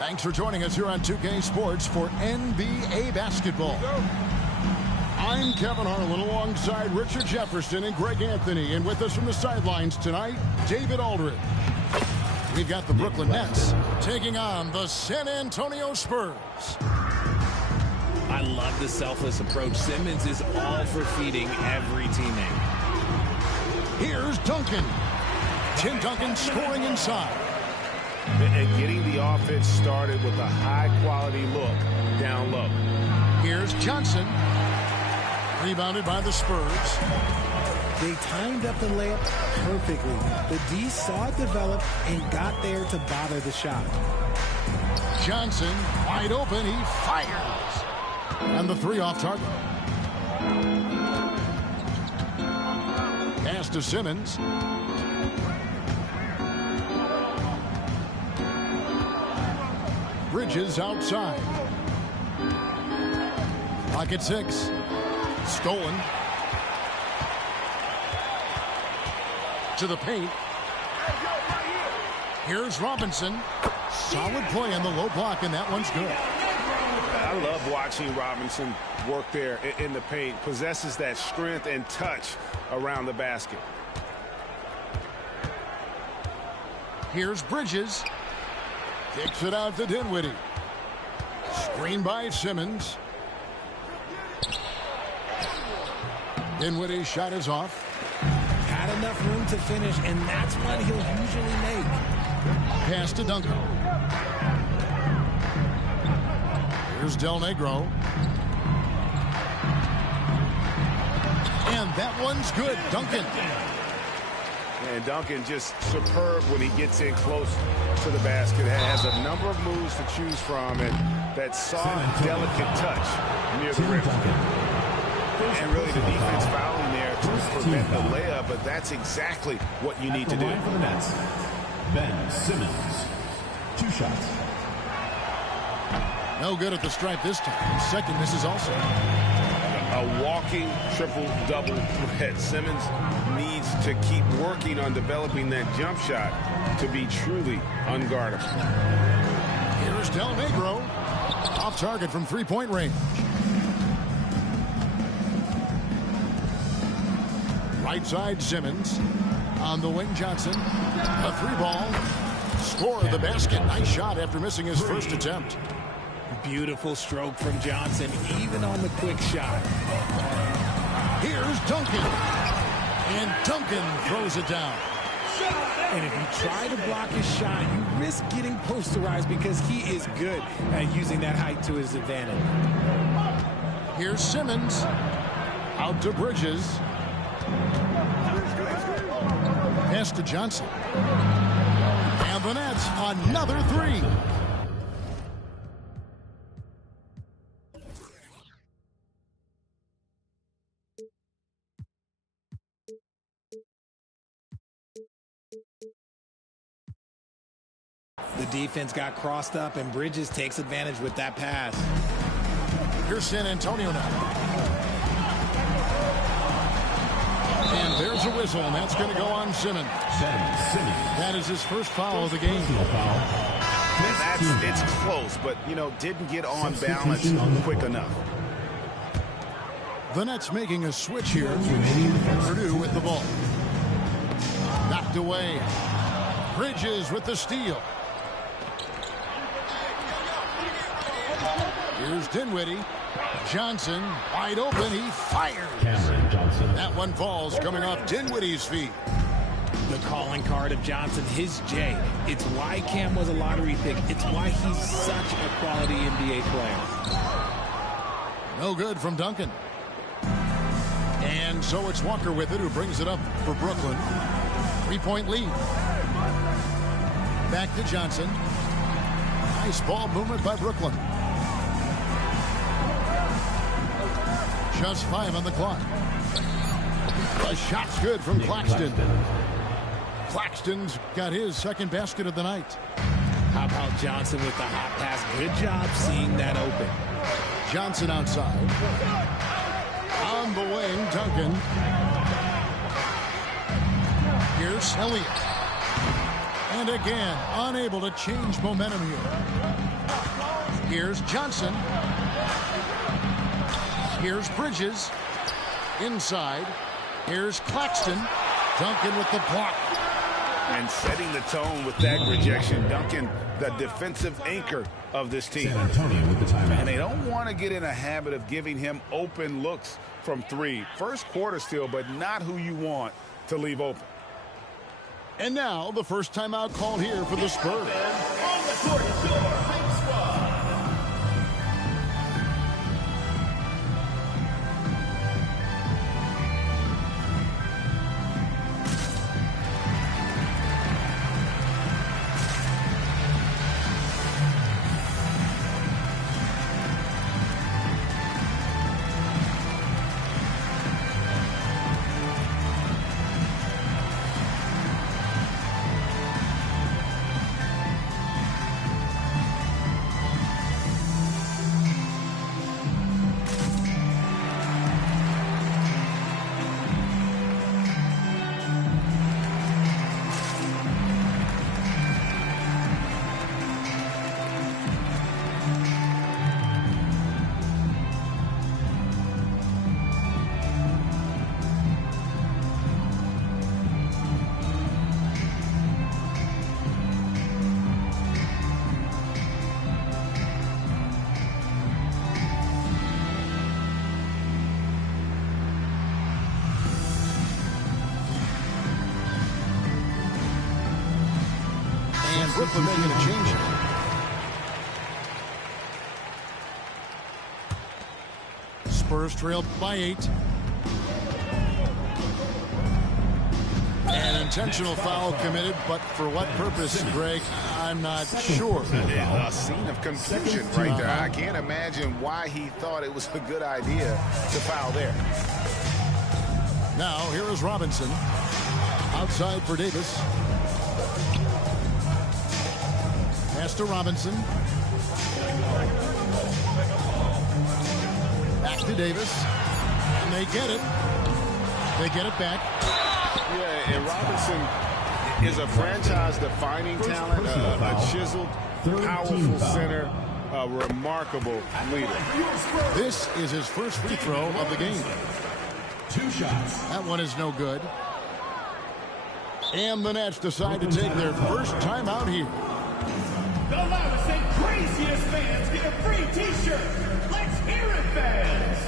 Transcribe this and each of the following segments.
Thanks for joining us here on 2K Sports for NBA basketball. I'm Kevin Harlan alongside Richard Jefferson and Greg Anthony. And with us from the sidelines tonight, David Aldridge. We've got the Brooklyn Nets taking on the San Antonio Spurs. I love the selfless approach. Simmons is all for feeding every teammate. Here's Duncan. Tim Duncan scoring inside. And getting the offense started with a high-quality look down low. Here's Johnson. Rebounded by the Spurs. They timed up the layup perfectly. The D saw it develop and got there to bother the shot. Johnson, wide open, he fires. And the three off target. Pass to Simmons. Bridges outside. Pocket 6. Stolen. To the paint. Here's Robinson. Solid play on the low block, and that one's good. I love watching Robinson work there in the paint. Possesses that strength and touch around the basket. Here's Bridges. Kicks it out to Dinwiddie. Screen by Simmons. Dinwiddie's shot is off. Had enough room to finish, and that's what he'll usually make. Pass to Duncan. Here's Del Negro. And that one's good. Duncan. And Duncan just superb when he gets in close to the basket. Has a number of moves to choose from, and that soft, delicate touch near the rim. And really the defense fouling there to prevent the layup, but that's exactly what you need to do. For the Nets, Ben Simmons, 2 shots. No good at the stripe this time. Second misses also. A walking triple-double threat. Simmons needs to keep working on developing that jump shot to be truly unguardable. Here's Del Negro. Off target from three-point range. Right side Simmons. On the wing Johnson. A 3-ball. Score of the basket. Nice shot after missing his first attempt. Beautiful stroke from Johnson, even on the quick shot. Here's Duncan. And Duncan throws it down. And if you try to block his shot, you risk getting posterized because he is good at using that height to his advantage. Here's Simmons. Out to Bridges. Pass to Johnson. And the Nets, another 3. The defense got crossed up, and Bridges takes advantage with that pass. Here's San Antonio now. And there's a whistle, and that's going to go on Simmons. That is his first foul of the game. It's close, but, didn't get on balance quick enough. The Nets making a switch here. Purdue with the ball. Knocked away. Bridges with the steal. Here's Dinwiddie. Johnson, wide open, he fires. That one falls coming off Dinwiddie's feet. The calling card of Johnson, his J. It's why Cam was a lottery pick. It's why he's such a quality NBA player. No good from Duncan. And so it's Walker with it, who brings it up for Brooklyn. 3-point lead. Back to Johnson. Nice ball movement by Brooklyn. Just 5 on the clock. The shot's good from Claxton. Claxton's got his second basket of the night. How about Johnson with the hot pass? Good job seeing that open. Johnson outside. On the wing, Duncan. Here's Elliott. And again, unable to change momentum here. Here's Johnson. Here's Bridges. Inside. Here's Claxton. Duncan with the block. And setting the tone with that rejection. Duncan, the defensive anchor of this team. San Antonio with the timeout. And they don't want to get in a habit of giving him open looks from three. First quarter still, but not who you want to leave open. And now the first timeout called here for the Spurs. On the court, your big squad. And Brooklyn making a change. Spurs trail by 8. An intentional foul committed, but for what purpose, Greg, I'm not sure. A scene of confusion right there. I can't imagine why he thought it was a good idea to foul there. Now, here is Robinson. Outside for Davis. Pass to Robinson. Back to Davis. And they get it. They get it back. Yeah, and Robinson is a franchise-defining talent, a chiseled, powerful center, a remarkable leader. This is his first free throw of the game. 2 shots. That one is no good. And the Nets decide to take their first time out here. The loudest and craziest fans get a free t-shirt. Let's hear it, fans.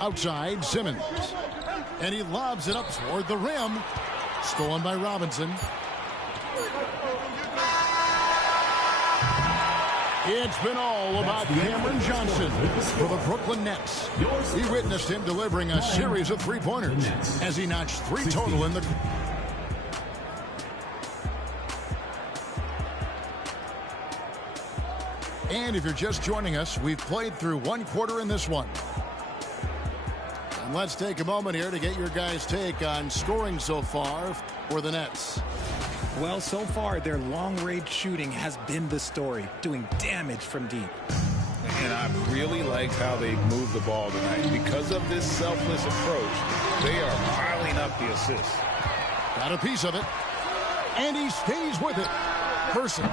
Outside, Simmons. And he lobs it up toward the rim. Stolen by Robinson. It's been all about Cameron Johnson for the Brooklyn Nets. We witnessed him delivering a series of three-pointers as he notched 3 total in the... And if you're just joining us, we've played through 1 quarter in this one. And let's take a moment here to get your guys' take on scoring so far for the Nets. Well, so far, their long-range shooting has been the story, doing damage from deep. And I really liked how they moved the ball tonight. Because of this selfless approach, they are piling up the assists. Got a piece of it. And he stays with it. Person.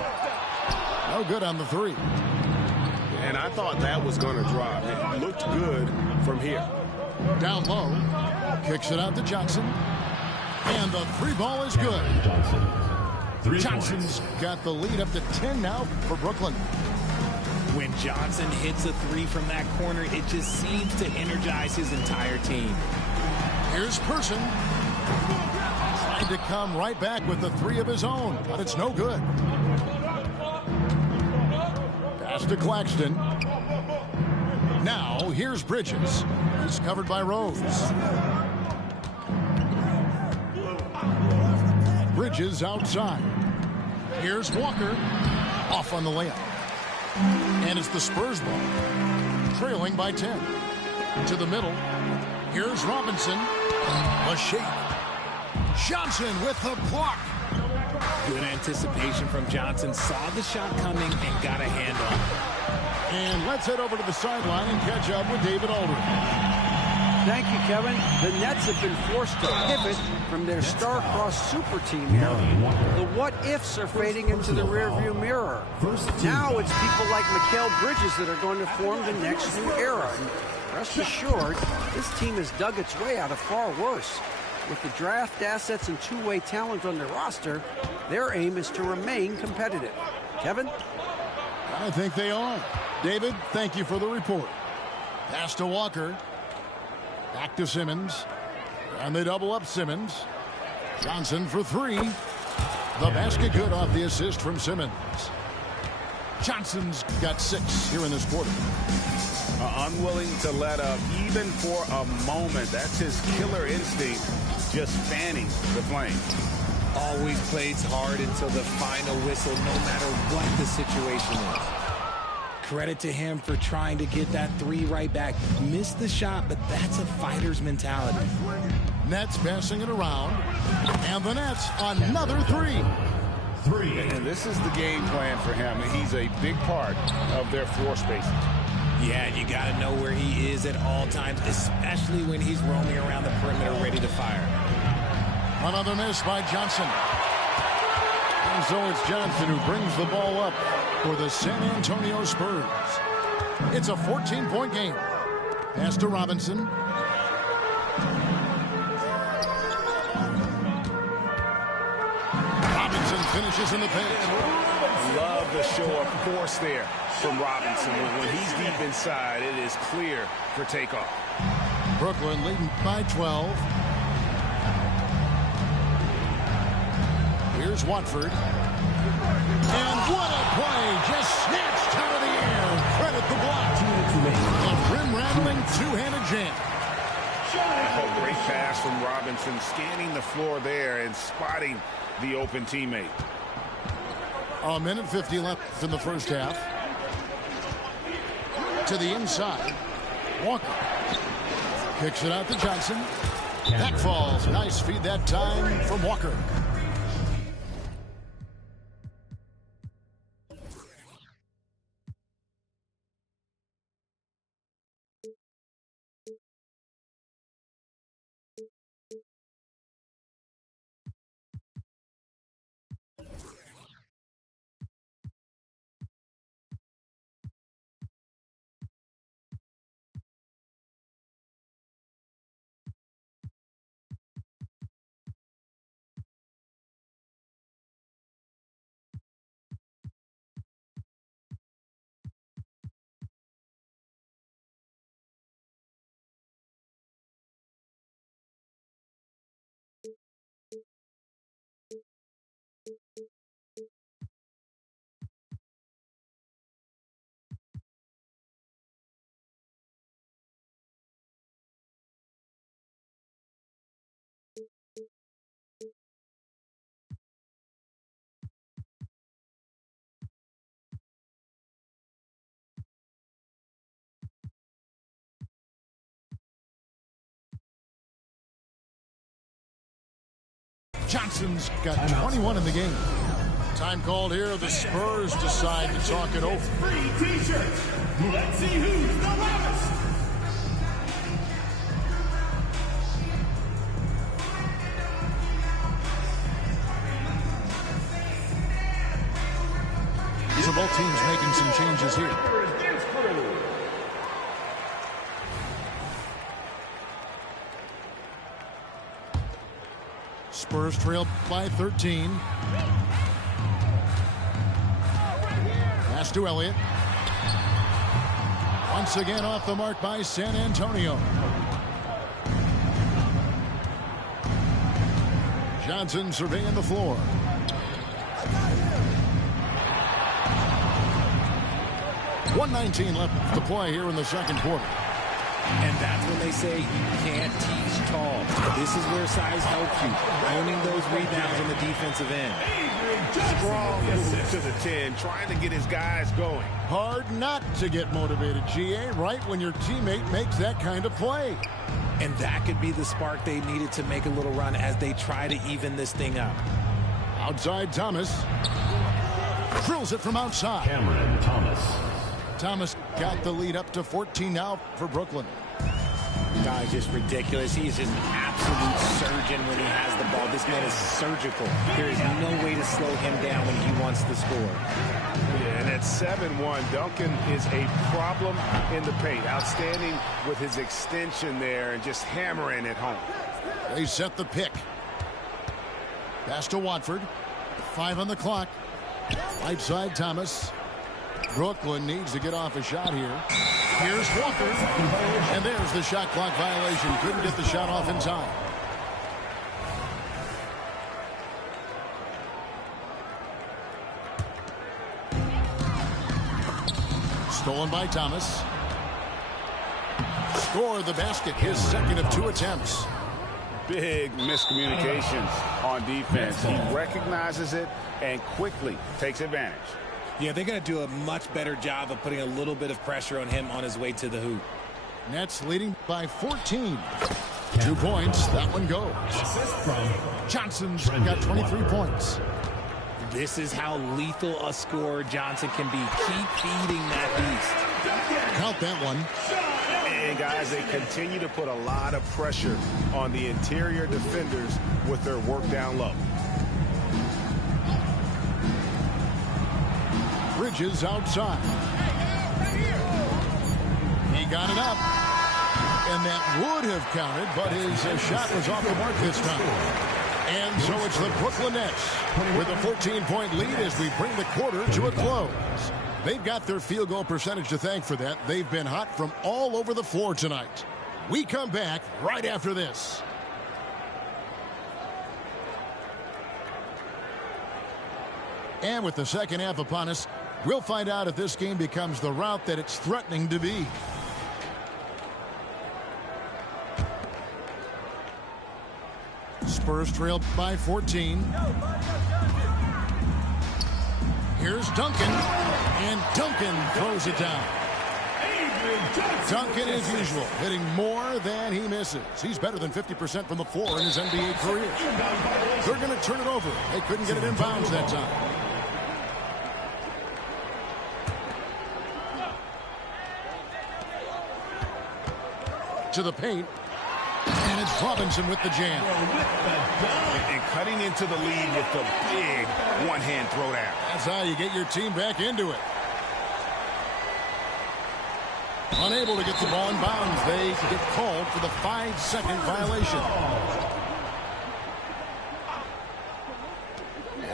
No good on the three. And I thought that was going to drop. It looked good from here. Down low. Kicks it out to Johnson. And the three ball is good. Johnson's got the lead up to 10 now for Brooklyn. When Johnson hits a three from that corner, it just seems to energize his entire team. Here's Person. Trying to come right back with the three of his own, but it's no good. Pass to Claxton. Now, here's Bridges. He's covered by Rose. Bridges outside. Here's Walker. Off on the layup. And it's the Spurs ball. Trailing by 10. To the middle. Here's Robinson. A shake. Johnson with the block. Good anticipation from Johnson. Saw the shot coming and got a hand on it. And let's head over to the sideline and catch up with David Aldridge. Thank you, Kevin. The Nets have been forced to pivot from their star-crossed super team here. The what-ifs are fading into the rearview mirror. Now it's people like Mikal Bridges that are going to form the next new era. And rest assured, this team has dug its way out of far worse. With the draft assets and two-way talent on their roster, their aim is to remain competitive. Kevin? I think they are. David, thank you for the report. Pass to Walker. Back to Simmons. And they double up Simmons. Johnson for three. The basket good off the assist from Simmons. Johnson's got 6 here in this quarter. Unwilling to let up even for a moment. That's his killer instinct, just fanning the flame. Always plays hard until the final whistle, no matter what the situation is. Credit to him for trying to get that three right back. Missed the shot, but that's a fighter's mentality. Nets passing it around. And the Nets, another three. And this is the game plan for him. He's a big part of their floor spacing. Yeah, you got to know where he is at all times, especially when he's roaming around the perimeter ready to fire. Another miss by Johnson. And so it's Johnson who brings the ball up for the San Antonio Spurs. It's a 14-point game. Pass to Robinson. Robinson finishes in the paint. Love the show of force there from Robinson. When he's deep inside, it is clear for takeoff. Brooklyn leading by 12. Here's Watford. And what a play! Just snatched out of the air. Credit the block. A rim-rattling two-handed jam. A great pass from Robinson, scanning the floor there and spotting the open teammate. A minute 50 left in the first half. To the inside. Walker. Kicks it out to Johnson. That falls. Nice feed that time from Walker. Johnson's got 21 in the game. Time called here. The Spurs decide to talk it over. Free t-shirts. Let's see who's the loudest. So both teams making some changes here. Spurs trail by 13. Pass to Elliott. Once again off the mark by San Antonio. Johnson surveying the floor. .119 left to play here in the second quarter. And that's when they say you can't teach tall. This is where size helps you. Owning those rebounds on the defensive end. Strong move to the 10, trying to get his guys going. Hard not to get motivated, GA, right when your teammate makes that kind of play. And that could be the spark they needed to make a little run as they try to even this thing up. Outside Thomas. Drills it from outside. Cameron Thomas. Thomas got the lead up to 14 now for Brooklyn. Guy's just ridiculous. He is just an absolute surgeon when he has the ball. This man is surgical. There is no way to slow him down when he wants to score. Yeah, and at 7-1, Duncan is a problem in the paint. Outstanding with his extension there and just hammering it home. They set the pick. Pass to Watford. 5 on the clock. Right side Thomas. Brooklyn needs to get off a shot here. Here's Walker. And there's the shot clock violation. Couldn't get the shot off in time. Stolen by Thomas. Score the basket. His second of 2 attempts. Big miscommunications on defense. He recognizes it and quickly takes advantage. Yeah, they're going to do a much better job of putting a little bit of pressure on him on his way to the hoop. Nets leading by 14. 2 points. That one goes. Johnson's got 23 points. This is how lethal a scorer Johnson can be. Keep feeding that beast. Count that one. And guys, they continue to put a lot of pressure on the interior defenders with their work down low. Bridges outside. He got it up. And that would have counted, but his shot was off the mark this time. And so it's the Brooklyn Nets with a 14-point lead as we bring the quarter to a close. They've got their field goal percentage to thank for that. They've been hot from all over the floor tonight. We come back right after this. And with the second half upon us, we'll find out if this game becomes the route that it's threatening to be. Spurs trail by 14. Here's Duncan, and Duncan throws it down. Duncan, as usual, hitting more than he misses. He's better than 50% from the floor in his NBA career. They're going to turn it over. They couldn't get it in bounds that time. To the paint. And it's Robinson with the jam. And cutting into the lead with the big one-hand throwdown. That's how you get your team back into it. Unable to get the ball in bounds. They get called for the 5-second violation.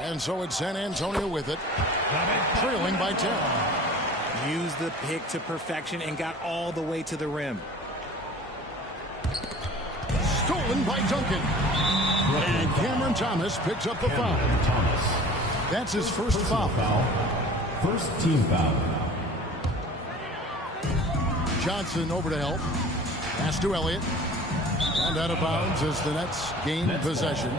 And so it's San Antonio with it. Trailing by 10. Used the pick to perfection and got all the way to the rim. Stolen by Duncan. And Cameron Thomas picks up the foul. That's his first foul. First team foul. Johnson over to help. Pass to Elliott. And out of bounds as the Nets gain possession.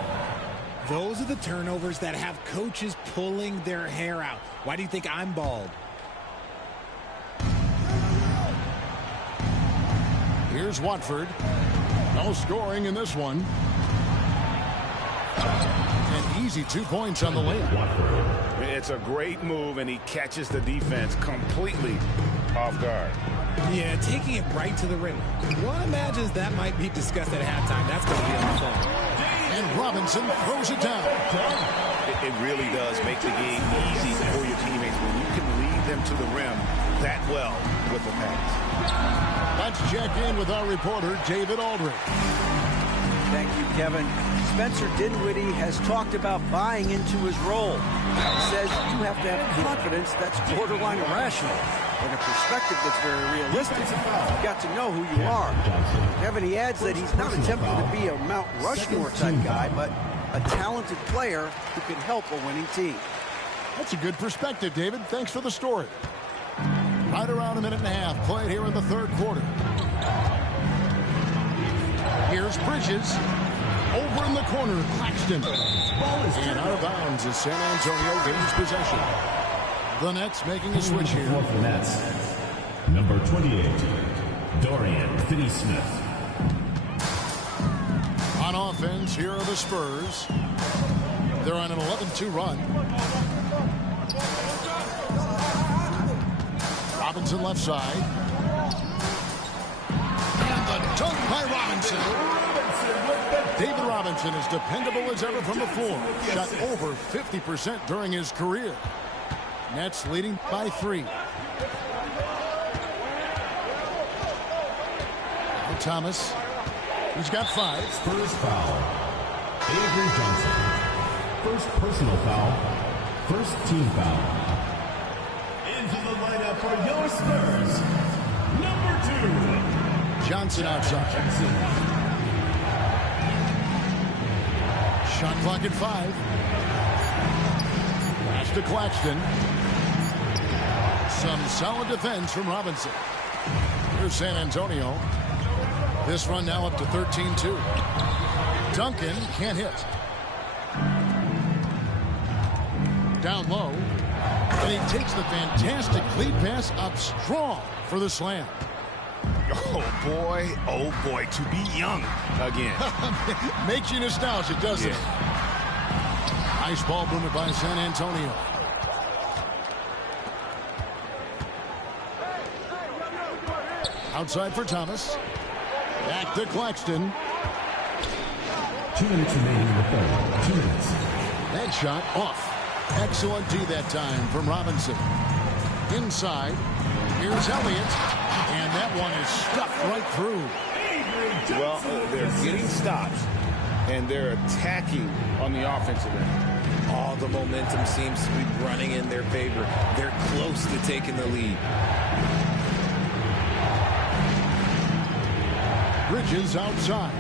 Those are the turnovers that have coaches pulling their hair out. Why do you think I'm bald? Here's Watford. No scoring in this one. An easy 2 points on the layup. It's a great move, and he catches the defense completely off guard. Yeah, taking it right to the rim. One imagines that might be discussed at halftime. That's going to be on the phone. And Robinson throws it down. It really does make the game easy for your teammates when you can that well with the pass. Let's check in with our reporter, David Aldridge. Thank you, Kevin. Spencer Dinwiddie has talked about buying into his role. He says you have to have confidence that's borderline irrational, and a perspective that's very realistic. You've got to know who you are. Kevin, he adds that he's not attempting to be a Mount Rushmore type guy, but a talented player who can help a winning team. That's a good perspective, David. Thanks for the story. Right around a minute and a half played here in the third quarter. Here's Bridges. Over in the corner, Claxton. And out of bounds as San Antonio gains possession. The Nets making a switch here. For the Nets, number 28, Dorian Finney-Smith. On offense, here are the Spurs. They're on an 11-2 run. Robinson left side. And the dunk by Robinson. David Robinson is dependable as ever from the floor. Shot over 50% during his career. Nets leading by 3. And Thomas. He's got 5. Spurs foul. Avery Johnson. First personal foul. First team foul. Into the lineup for your Spurs, number 2. Johnson outside. Shot clock at 5. Pass to Claxton. Some solid defense from Robinson. Here's San Antonio. This run now up to 13-2. Duncan can't hit. Down low. And he takes the fantastic lead pass up strong for the slam. Oh boy, to be young again. Makes you nostalgic, doesn't it? Nice ball movement by San Antonio. Outside for Thomas. Back to Claxton. 2 minutes remaining in the third. 2 minutes. That shot off. Excellent D that time from Robinson. Inside. Here's Elliott. And that one is stuffed right through. Well, they're getting stops, and they're attacking on the offensive end. All the momentum seems to be running in their favor. They're close to taking the lead. Bridges outside.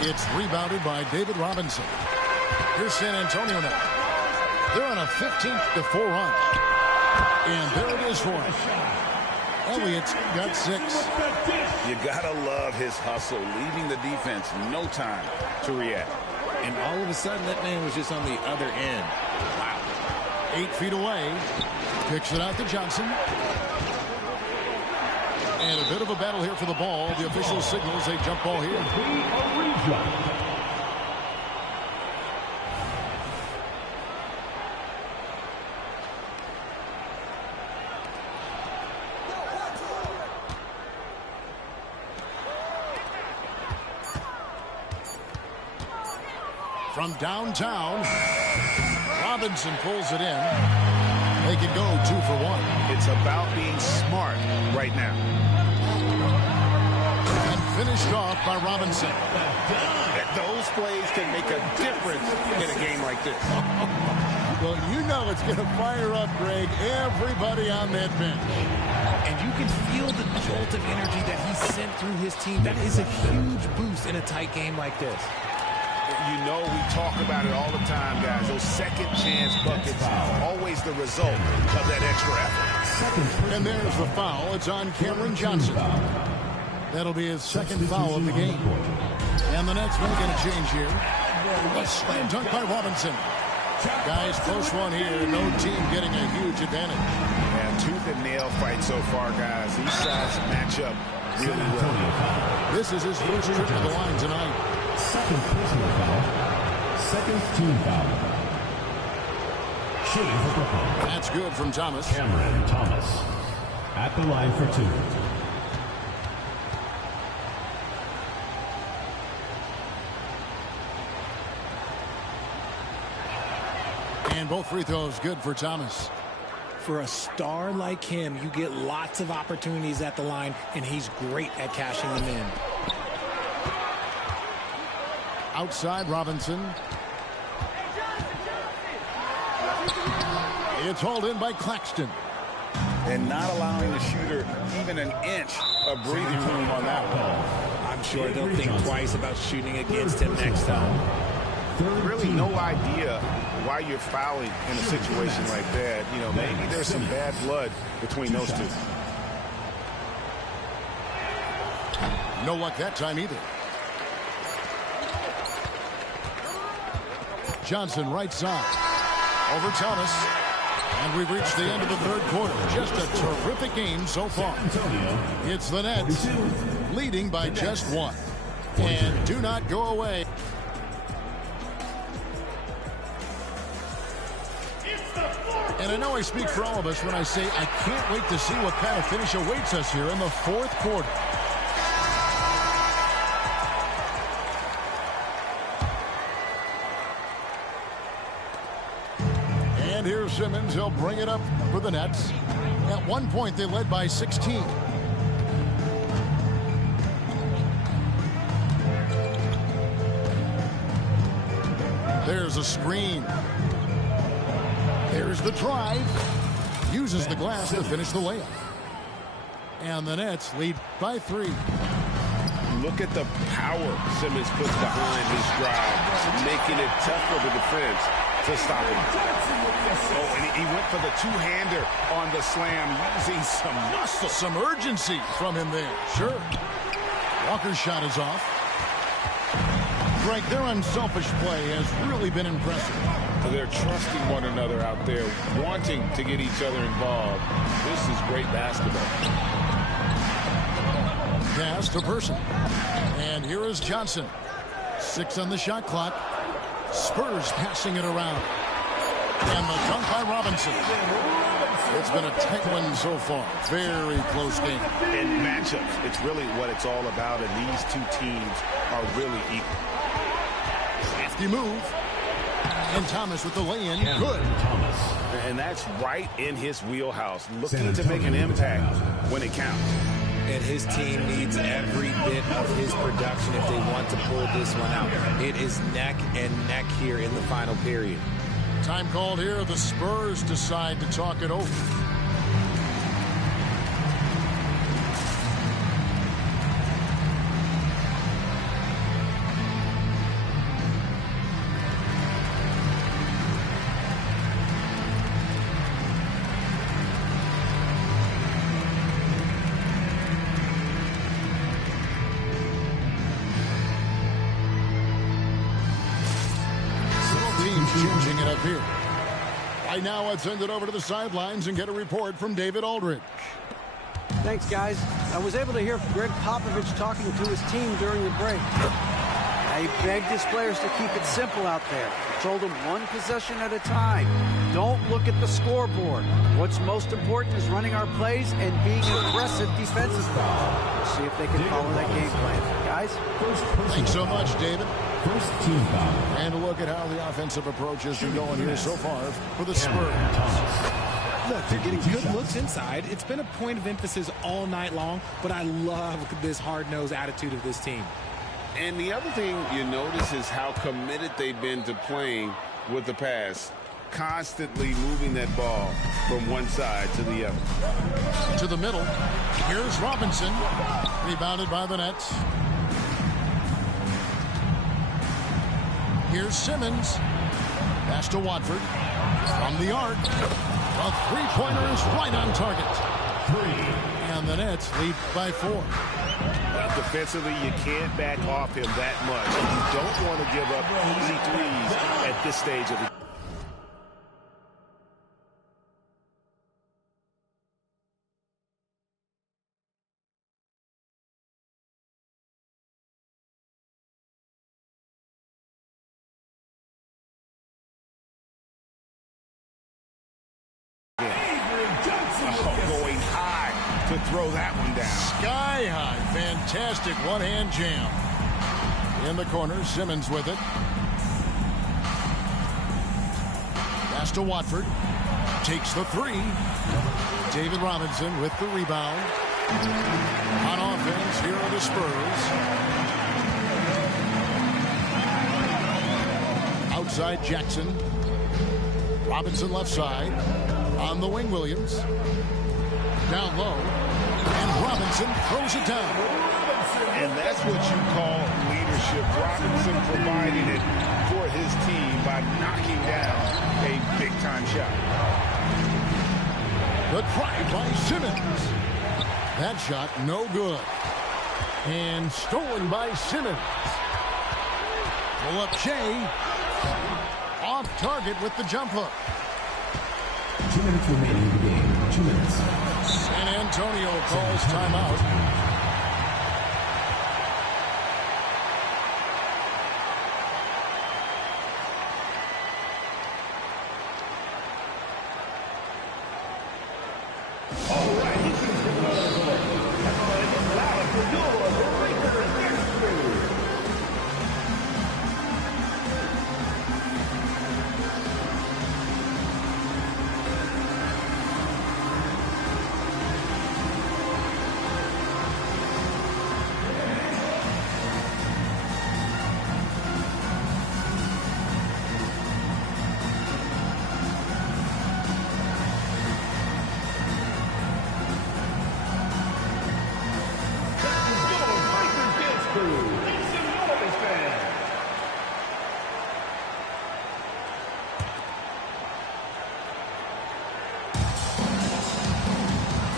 It's rebounded by David Robinson. Here's San Antonio now. They're on a 15-4 run. And there it is for him. Elliott's got 6. You gotta love his hustle, leaving the defense no time to react. And all of a sudden, that man was just on the other end. Wow. 8 feet away. Kicks it out to Johnson. And a bit of a battle here for the ball. The official signals a jump ball here. From downtown, Robinson pulls it in. They can go 2 for 1. It's about being smart right now. And finished off by Robinson. Those plays can make a difference in a game like this. Well, you know it's going to fire up, Greg, everybody on that bench. And you can feel the jolt of energy that he sent through his team. That is a huge boost in a tight game like this. You know we talk about it all the time, guys. Those second chance buckets are always the result of that extra effort. And there's the foul. It's on Cameron Johnson. That'll be his second foul of the game. And the Nets making a change here. A slam dunk by Robinson. Guys, close one here. No team getting a huge advantage. Yeah, tooth and nail fight so far, guys. These sides match up really well. This is his first trip to the line tonight. Second personal foul. Second team foul. Shooting for Brooklyn. That's good from Thomas. Cameron Thomas at the line for 2. And both free throws good for Thomas. For a star like him, you get lots of opportunities at the line, and he's great at cashing them in. Outside Robinson. It's hauled in by Claxton. And not allowing the shooter even an inch of breathing room on that one. I'm sure they'll think twice about shooting against him next time. Really no idea why you're fouling in a situation like that. You know, maybe there's some bad blood between those two. No luck that time either. Johnson right side. Over Thomas. And we've reached the end of the third quarter. Just a terrific game so far. It's the Nets leading by just one. And do not go away. And I know I speak for all of us when I say I can't wait to see what kind of finish awaits us here in the fourth quarter. And here's Simmons. He'll bring it up for the Nets. At one point, they led by 16. There's a screen. There's the drive. Uses the glass to finish the layup. And the Nets lead by 3. Look at the power Simmons puts behind his drive, making it tough for the defense to stop him. Oh, and he went for the two-hander on the slam, using some muscle. Some urgency from him there. Sure. Walker's shot is off. Greg, their unselfish play has really been impressive. They're trusting one another out there, wanting to get each other involved. This is great basketball. Pass to Person. And here is Johnson. 6 on the shot clock. Spurs passing it around. And the dunk by Robinson. It's been a tight one so far. Very close game. In matchups, it's really what it's all about, and these two teams are really equal. Crafty move. And Thomas with the lay-in. Good. And that's right in his wheelhouse, looking to make an impact when it counts. And his team needs every bit of his production if they want to pull this one out. It is neck and neck here in the final period. Time called here. The Spurs decide to talk it over. Changing it up here. Right now, let's send it over to the sidelines and get a report from David Aldridge. Thanks, guys. I was able to hear Greg Popovich talking to his team during the break. He begged his players to keep it simple out there. He told them one possession at a time. Don't look at the scoreboard. What's most important is running our plays and being aggressive defensively. We'll see if they can follow that game plan. Guys? Thanks so much, David. First team foul. And a look at how the offensive approach has been going here so far for the Spurs. Look, they're getting good looks inside. It's been a point of emphasis all night long, but I love this hard-nosed attitude of this team. And the other thing you notice is how committed they've been to playing with the pass, constantly moving that ball from one side to the other. To the middle. Here's Robinson. Rebounded by the Nets. Here's Simmons. Pass to Watford. From the arc. A three-pointer is right on target. And the Nets lead by 4. Well, defensively, you can't back off him that much. You don't want to give up easy threes at this stage of the game. Going high to throw that one down. Sky high. Fantastic one-hand jam. In the corner, Simmons with it. Pass to Watford. Takes the three. David Robinson with the rebound. On offense, here are the Spurs. Outside Jackson. Robinson left side. On the wing, Williams. Down low. And Robinson throws it down. And that's what you call leadership. Robinson providing it for his team by knocking down a big-time shot. The drive by Simmons. That shot no good. And stolen by Simmons. Pull up Shea. Off target with the jump hook. 2 minutes remaining in the game. 2 minutes. San Antonio calls timeout.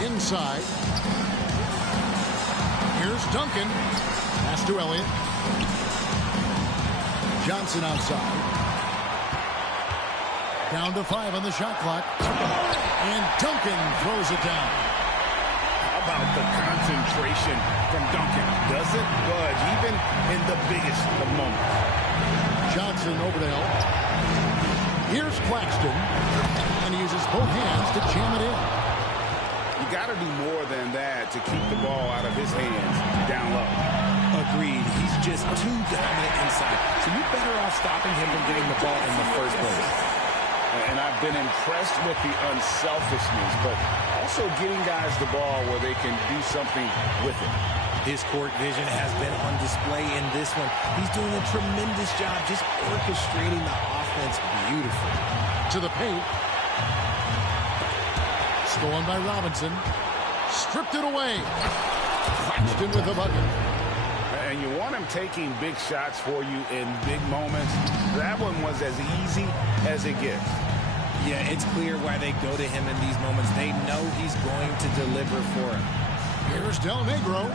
Inside. Here's Duncan. Pass to Elliott. Johnson outside. Down to 5 on the shot clock. And Duncan throws it down. How about the concentration from Duncan? Doesn't budge, even in the biggest of moments. Johnson over to help. Here's Claxton. And he uses both hands to jam it in. You got to do more than that to keep the ball out of his hands down low. Agreed. He's just too dominant inside. So you're better off stopping him from getting the ball in the first place. And I've been impressed with the unselfishness, but also getting guys the ball where they can do something with it. His court vision has been on display in this one. He's doing a tremendous job just orchestrating the offense beautifully. To the paint. Stolen by Robinson. Stripped it away. Claxton with a bucket. And you want him taking big shots for you in big moments. That one was as easy as it gets. Yeah, it's clear why they go to him in these moments. They know he's going to deliver for him. Here's Del Negro.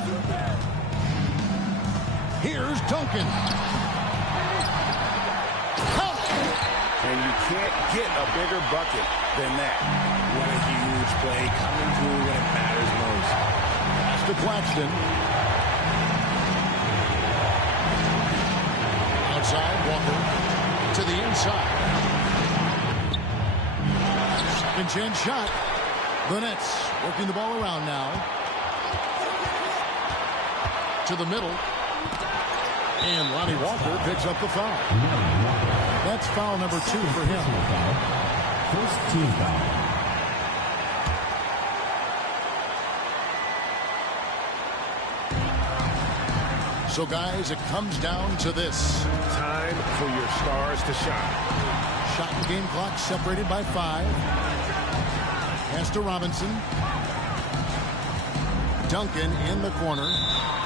Here's Duncan. And you can't get a bigger bucket than that. What a huge play coming through when it matters most. Pass to Claxton. Outside, Walker to the inside. Second chance shot. The Nets working the ball around now. To the middle. And Lonnie Walker picks up the foul. That's foul number 2 for him. First team foul. So, guys, it comes down to this. Time for your stars to shine. Shot and game clock separated by 5. Pass to Robinson. Duncan in the corner.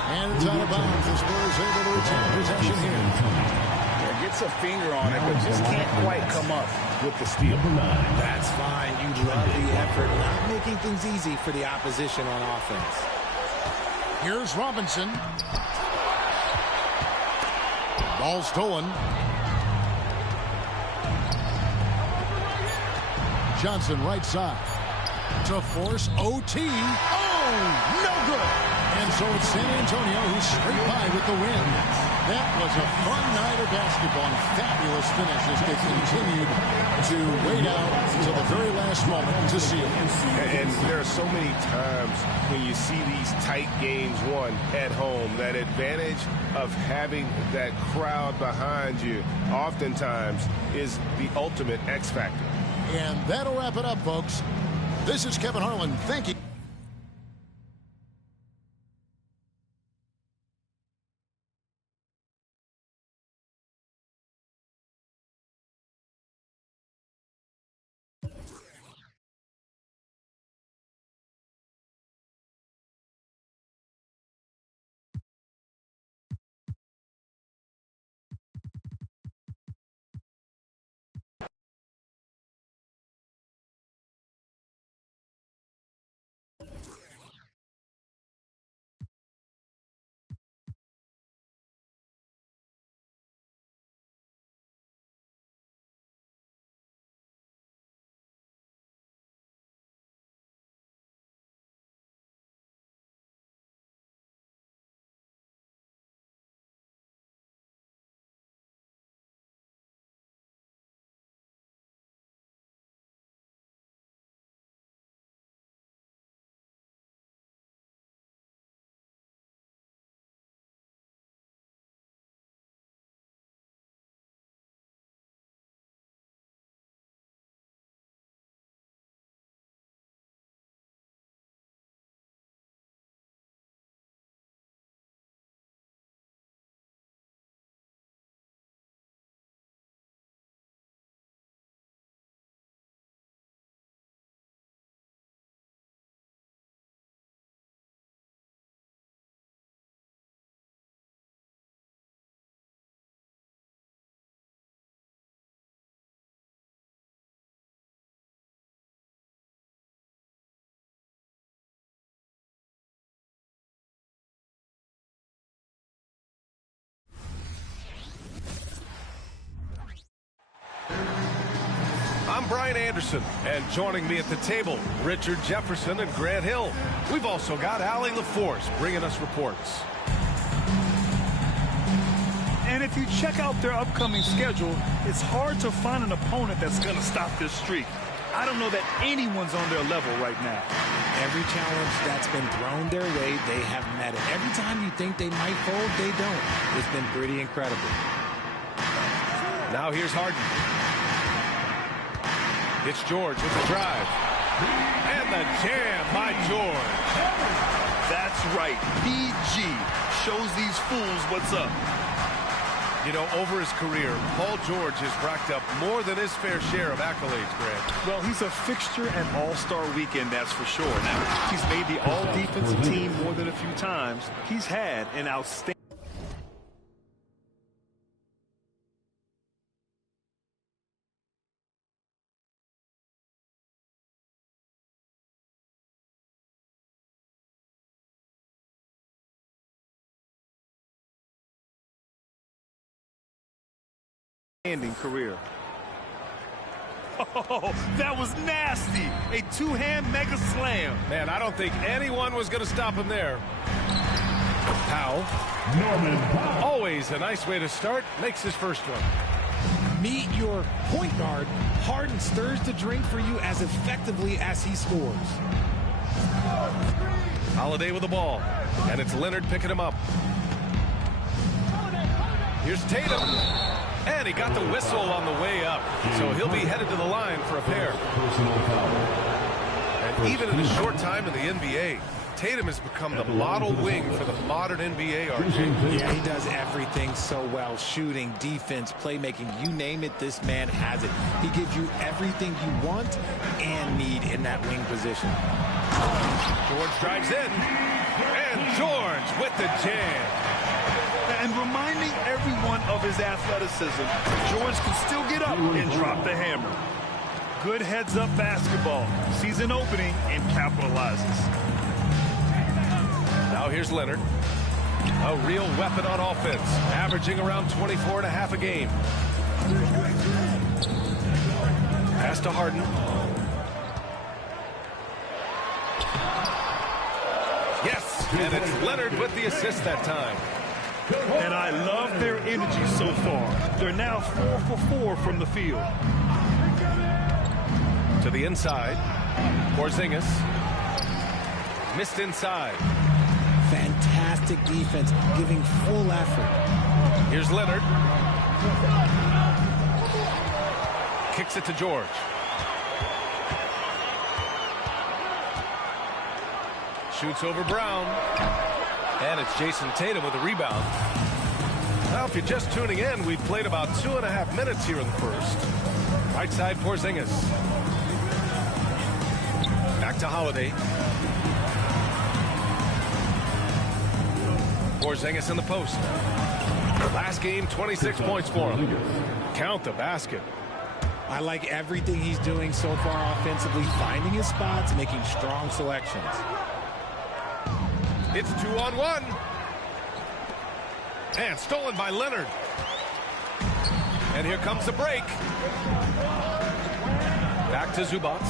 And it's out of bounds. The Spurs able to retain possession here. Gets a finger on it, but just can't quite come up with the steal. That's fine. You love the effort. Not making things easy for the opposition on offense. Here's Robinson. Ball stolen. Johnson right side. To force OT. Oh, no good. And so it's San Antonio who's straight by with the win. That was a fun night of basketball and fabulous finish as they continued to wait out until the very last moment to seal it. And there are so many times when you see these tight games won at home, that advantage of having that crowd behind you oftentimes is the ultimate X factor. And that'll wrap it up, folks. This is Kevin Harlan. Thank you. I'm Brian Anderson, and joining me at the table, Richard Jefferson and Grant Hill. We've also got Allie LaForce bringing us reports. And if you check out their upcoming schedule, it's hard to find an opponent that's going to stop this streak. I don't know that anyone's on their level right now. Every challenge that's been thrown their way, they have met it. Every time you think they might fold, they don't. It's been pretty incredible. Now here's Harden. It's George with the drive. And the jam by George. That's right. PG shows these fools what's up. You know, over his career, Paul George has racked up more than his fair share of accolades, Grant. Well, he's a fixture at All-Star Weekend, that's for sure. Now, he's made the All-Defensive team more than a few times. He's had an outstanding career. Oh, that was nasty. A two-hand mega slam. Man, I don't think anyone was going to stop him there. Powell. Always a nice way to start. Makes his first one. Meet your point guard. Harden stirs the drink for you as effectively as he scores. Holiday with the ball. And it's Leonard picking him up. Here's Tatum. And he got the whistle on the way up. So he'll be headed to the line for a pair. And even in a short time in the NBA, Tatum has become the model wing for the modern NBA, RJ. Yeah, he does everything so well. Shooting, defense, playmaking, you name it, this man has it. He gives you everything you want and need in that wing position. George drives in. And George with the jam. And reminding everyone of his athleticism, George can still get up and drop the hammer. Good heads-up basketball. Sees an opening and capitalizes. Now here's Leonard. A real weapon on offense, averaging around 24.5 a game. Pass to Harden. Yes, and it's Leonard with the assist that time. And I love their energy so far. They're now 4 for 4 from the field. To the inside. Porzingis. Missed inside. Fantastic defense, giving full effort. Here's Leonard. Kicks it to George. Shoots over Brown. And it's Jason Tatum with the rebound. Now, if you're just tuning in, we've played about 2.5 minutes here in the first. Right side, Porzingis. Back to Holiday. Porzingis in the post. Last game, 26 points for him. Count the basket. I like everything he's doing so far offensively, finding his spots, making strong selections. It's 2-on-1. And stolen by Leonard. And here comes the break. Back to Zubac.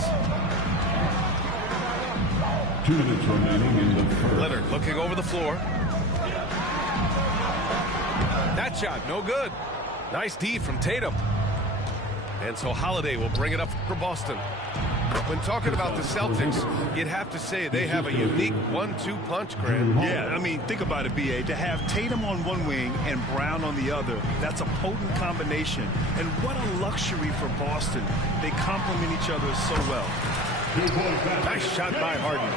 2 minutes remaining in the first. Leonard looking over the floor. That shot, no good. Nice D from Tatum. And so Holiday will bring it up for Boston. When talking about the Celtics, you'd have to say they have a unique 1-2 punch, Grant. Yeah, I mean, think about it, B.A. To have Tatum on one wing and Brown on the other, that's a potent combination. And what a luxury for Boston. They complement each other so well. Nice shot by Harden.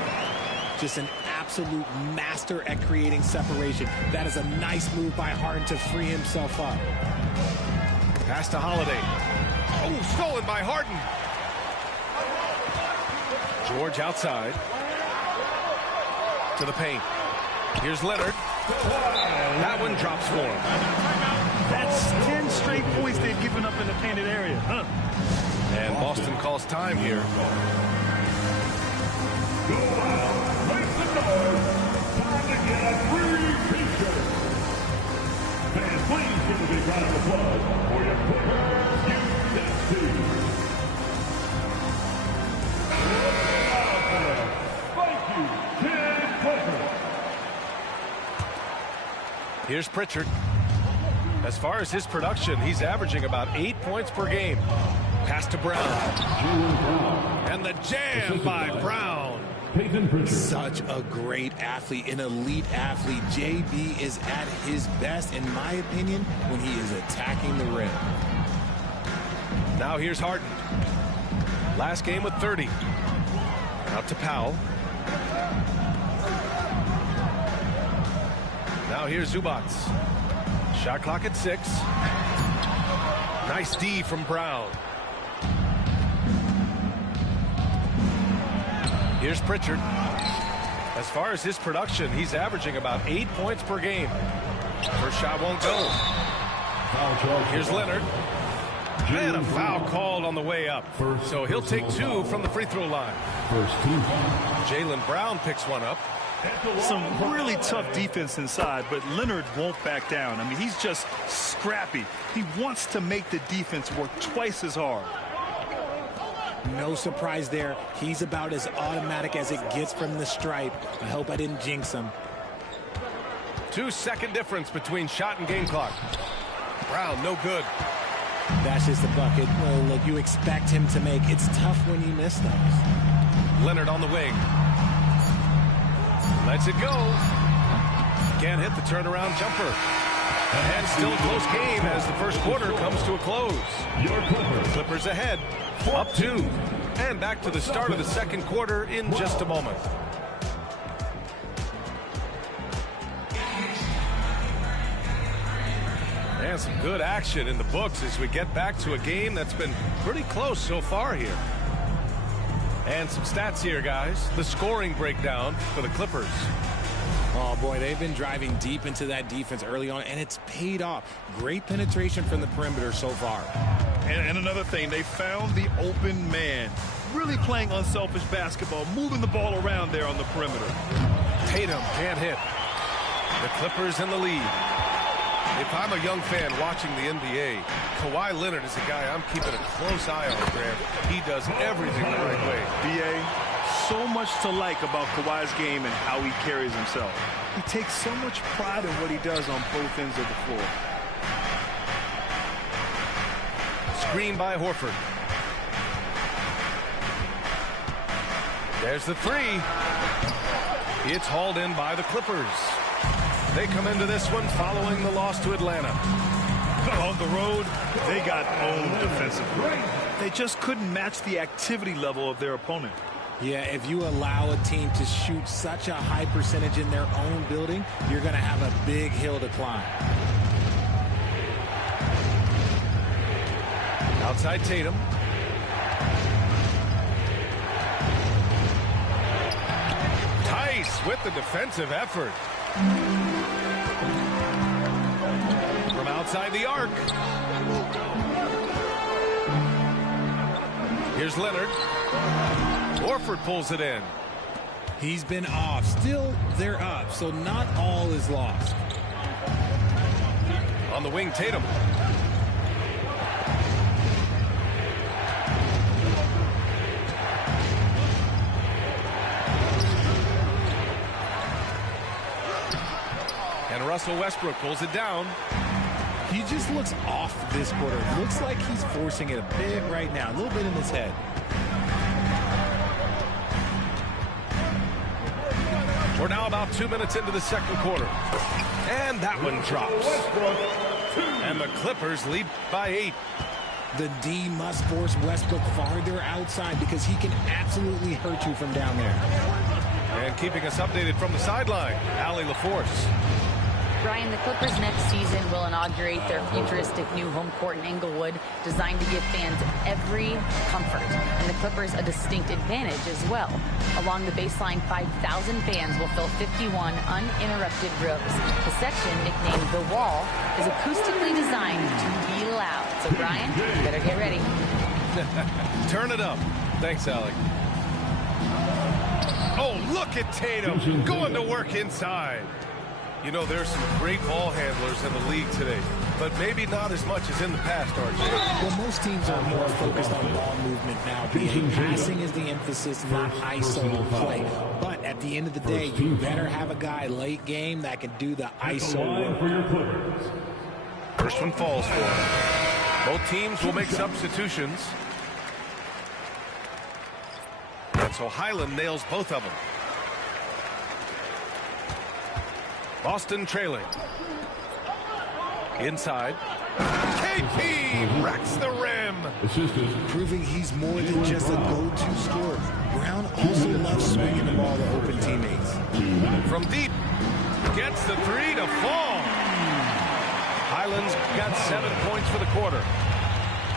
Just an absolute master at creating separation. That is a nice move by Harden to free himself up. Pass to Holiday. Oh, stolen by Harden. George outside. To the paint. Here's Leonard. That one drops for him. That's 10 straight points they've given up in the painted area. Huh? And Boston calls time here. Go out, make the noise. Time to get a free t-shirt. Fans, please give a big round of applause for your Clippers UFC. Thank you, Ken Clifford. Here's Pritchard. As far as his production, he's averaging about 8 points per game. Pass to Brown. And the jam by Brown. Such a great athlete, an elite athlete. JB is at his best, in my opinion, when he is attacking the rim. Now here's Harden. Last game with 30. Out to Powell. Now here's Zubac. Shot clock at 6. Nice D from Brown. Here's Pritchard. As far as his production, he's averaging about 8 points per game. First shot won't go. Here's Leonard. And a foul called on the way up. So he'll take 2 from the free throw line. Jaylen Brown picks one up. Some really tough defense inside, but Leonard won't back down. I mean, he's just scrappy. He wants to make the defense work twice as hard. No surprise there. He's about as automatic as it gets from the stripe. I hope I didn't jinx him. 2-second difference between shot and game clock. Brown, no good. That's just the bucket. Well, look, you expect him to make. It's tough when you miss those. Leonard on the wing. Lets it go. Can't hit the turnaround jumper. And still a close game as the first quarter comes to a close. Clippers ahead, up 2. And back to the start of the second quarter in just a moment. And some good action in the books as we get back to a game that's been pretty close so far here. And some stats here, guys. The scoring breakdown for the Clippers. Oh, boy, they've been driving deep into that defense early on, and it's paid off. Great penetration from the perimeter so far. And another thing, they found the open man. Really playing unselfish basketball, moving the ball around there on the perimeter. Tatum can't hit. The Clippers in the lead. If I'm a young fan watching the NBA, Kawhi Leonard is a guy I'm keeping a close eye on, Grant. He does everything the right way. B.A., so much to like about Kawhi's game and how he carries himself. He takes so much pride in what he does on both ends of the floor. Screen by Horford. There's the 3. It's hauled in by the Clippers. They come into this one following the loss to Atlanta. On the road, they got owned defensively. They just couldn't match the activity level of their opponent. Yeah, if you allow a team to shoot such a high percentage in their own building, you're going to have a big hill to climb. Outside Tatum. Tice with the defensive effort. From outside the arc. Here's Leonard. Horford pulls it in. He's been off. Still, they're up, so not all is lost. On the wing, Tatum. And Russell Westbrook pulls it down. He just looks off this quarter. Looks like he's forcing it a bit right now. A little bit in his head. We're now about 2 minutes into the second quarter. And that one drops. And the Clippers lead by 8. The D must force Westbrook farther outside because he can absolutely hurt you from down there. And keeping us updated from the sideline, Allie LaForce. Brian, the Clippers next season will inaugurate their futuristic new home court in Inglewood, designed to give fans every comfort, and the Clippers a distinct advantage as well. Along the baseline, 5,000 fans will fill 51 uninterrupted rows. The section, nicknamed The Wall, is acoustically designed to be loud. So, Brian, you better get ready. Turn it up. Thanks, Allie. Oh, look at Tatum going to work inside. You know, there's some great ball handlers in the league today, but maybe not as much as in the past, RJ. Well, most teams are more focused on ball movement now. Passing is the emphasis, not ISO play. But at the end of the day, you better have a guy late game that can do the ISO work. First one falls for him. Both teams will make substitutions. And so Highland nails both of them. Boston trailing. Inside. KP racks the rim. Proving he's more than just a go-to scorer. Brown also loves swinging the ball to open teammates. From deep. Gets the three to fall. Highland's got 7 points for the quarter.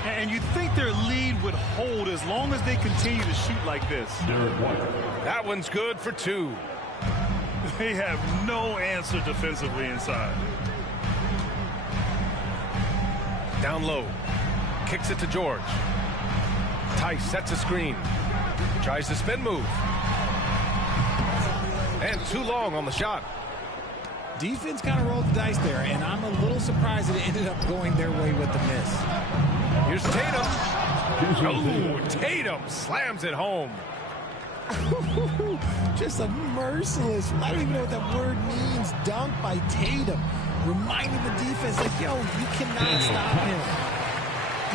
And you'd think their lead would hold as long as they continue to shoot like this. That one's good for 2. They have no answer defensively inside. Down low. Kicks it to George. Tice sets a screen. Tries the spin move. And too long on the shot. Defense kind of rolled the dice there, and I'm a little surprised that it ended up going their way with the miss. Here's Tatum. Oh, Tatum slams it home. Just a merciless, I don't even know what that word means, dunk by Tatum. Reminding the defense, like, yo, you cannot stop him.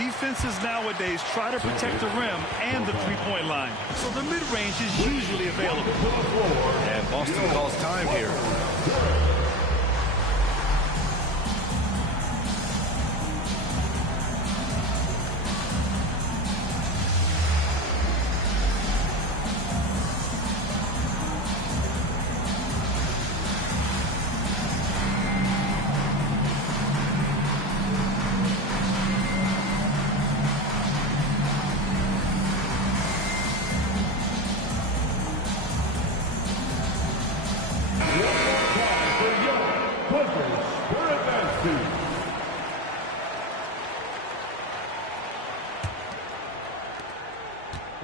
Defenses nowadays try to protect the rim and the three-point line, so the mid-range is usually available. And Boston calls time here.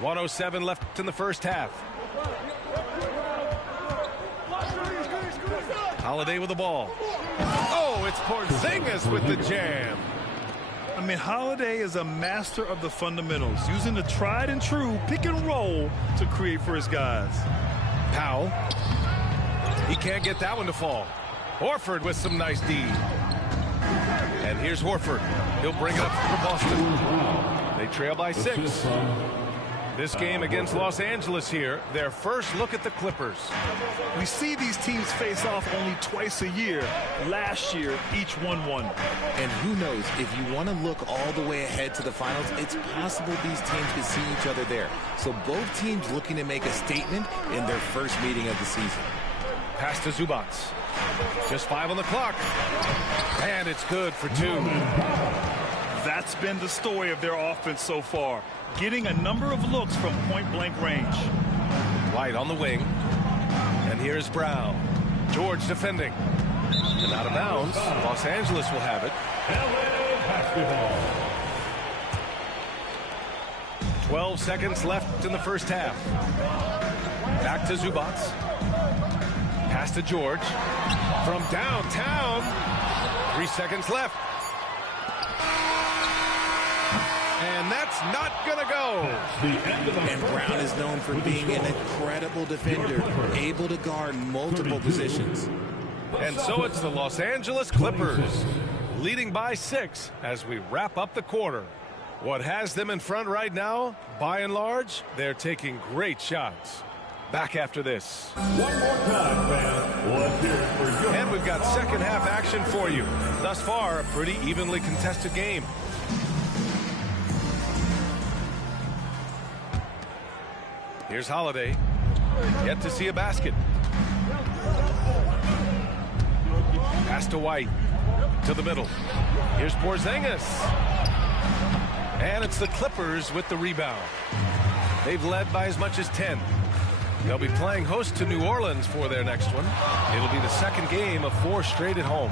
.107 left in the first half. Holiday with the ball. Oh, it's Porzingis with the jam. I mean, Holiday is a master of the fundamentals, using the tried and true pick and roll to create for his guys. Powell. He can't get that one to fall. Horford with some nice D. And here's Horford. He'll bring it up for Boston. They trail by 6. This game against Los Angeles here, their first look at the Clippers. We see these teams face off only twice a year. Last year, each one won. And who knows, if you want to look all the way ahead to the finals, it's possible these teams could see each other there. So both teams looking to make a statement in their first meeting of the season. Pass to Zubac. Just 5 on the clock. And it's good for 2. That's been the story of their offense so far. Getting a number of looks from point-blank range. White on the wing. And here's Brown. George defending. And out of bounds. Los Angeles will have it. LA basketball. 12 seconds left in the first half. Back to Zubac. Pass to George. From downtown. 3 seconds left. And that's not going to go. And Brown is known for being an incredible defender, able to guard multiple positions. And so it's the Los Angeles Clippers leading by 6 as we wrap up the quarter. What has them in front right now, by and large, they're taking great shots. Back after this. One more time, fans. Let's hear it for you. And we've got second half action for you. Thus far, a pretty evenly contested game. Here's Holiday. Yet to see a basket. Pass to White. To the middle. Here's Porzingis. And it's the Clippers with the rebound. They've led by as much as 10. They'll be playing host to New Orleans for their next one. It'll be the second game of 4 straight at home.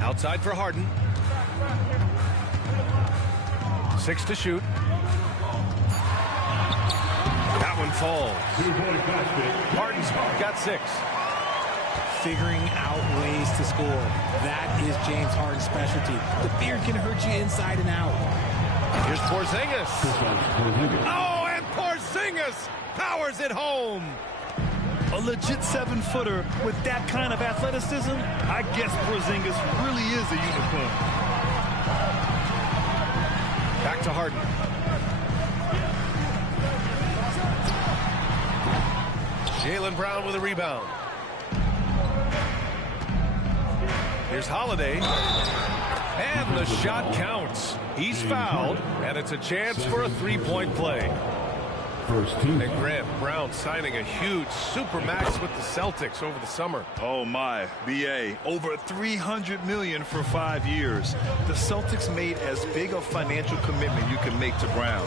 Outside for Harden. 6 to shoot. That one falls. Harden's got 6. Figuring out ways to score. That is James Harden's specialty. The beard can hurt you inside and out. Here's Porzingis. Oh, and Porzingis powers it home. A legit 7-footer with that kind of athleticism, I guess Porzingis really is a unicorn. Back to Harden. Jaylen Brown with a rebound. Here's Holiday. And the shot counts. He's fouled, and it's a chance for a 3-point play. And Grant, Brown signing a huge supermax with the Celtics over the summer. Oh my, BA, over $300 million for 5 years. The Celtics made as big a financial commitment you can make to Brown.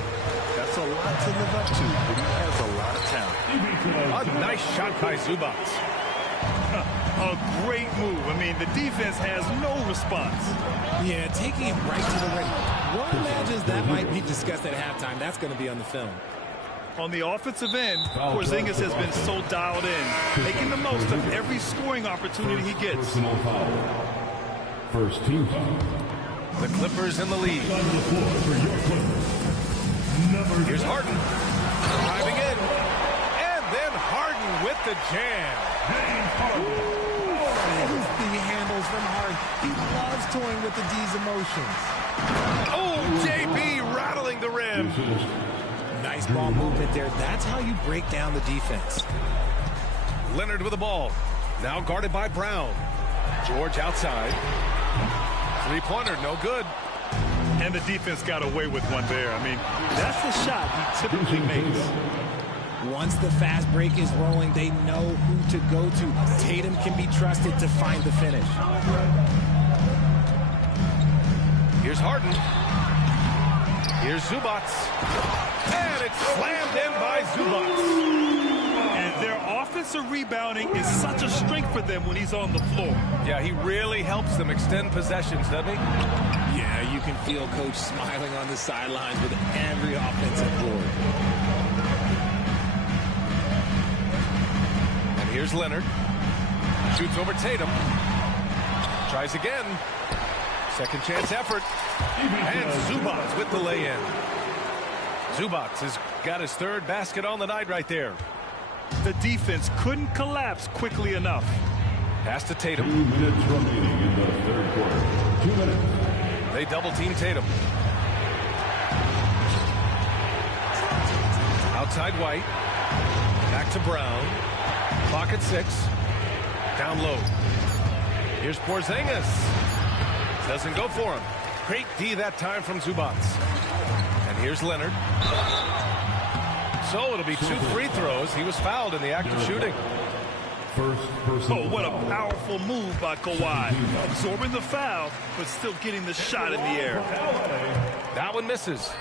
That's a lot to live up to, but he has a lot of talent. A nice shot by Zubac. A great move. I mean, the defense has no response. Yeah, taking it right to the rim. One imagines that might be discussed at halftime. That's going to be on the film. On the offensive end, Porzingis has been so dialed in, making the most of every scoring opportunity he gets. First team foul. The Clippers in the lead. Here's Harden. Driving in. And then Harden with the jam. The handles from Harden. He loves toying with the D's emotions. Oh, JB rattling the rim. Nice ball movement there. That's how you break down the defense. Leonard with the ball. Now guarded by Brown. George outside. 3-pointer, no good. And the defense got away with one there. I mean, that's the shot he typically makes. Once the fast break is rolling, they know who to go to. Tatum can be trusted to find the finish. Here's Harden. Here's Zubac. And it's slammed in by Zubac. And their offensive rebounding is such a strength for them when he's on the floor. Yeah, he really helps them extend possessions, doesn't he? Yeah, you can feel Coach smiling on the sidelines with every offensive board. And here's Leonard. Shoots over Tatum. Tries again. Second chance effort. And Zubac with the lay-in. Zubac has got his 3rd basket on the night right there. The defense couldn't collapse quickly enough. Pass to Tatum. 2 minutes remaining in the third quarter. 2 minutes. They double-team Tatum. Outside White. Back to Brown. Clock at 6. Down low. Here's Porzingis. Doesn't go for him. Great D that time from Zubac. And here's Leonard. So it'll be 2 free throws. He was fouled in the act of shooting. Oh, what a powerful move by Kawhi. Absorbing the foul, but still getting the shot in the air. That one misses.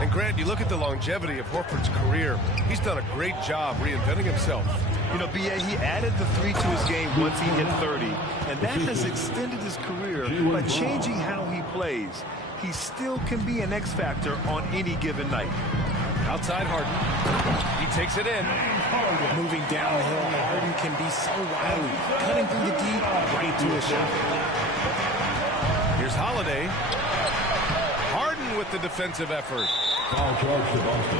And Grant, you look at the longevity of Horford's career. He's done a great job reinventing himself. You know, B.A., he added the 3 to his game once he hit 30, and that has extended his career by changing how he plays. He still can be an X factor on any given night. Outside Harden. He takes it in. Moving downhill, Harden can be so wily. Cutting through the deep, right to a shot. Here's Holiday. Harden with the defensive effort. Foul charge to Boston.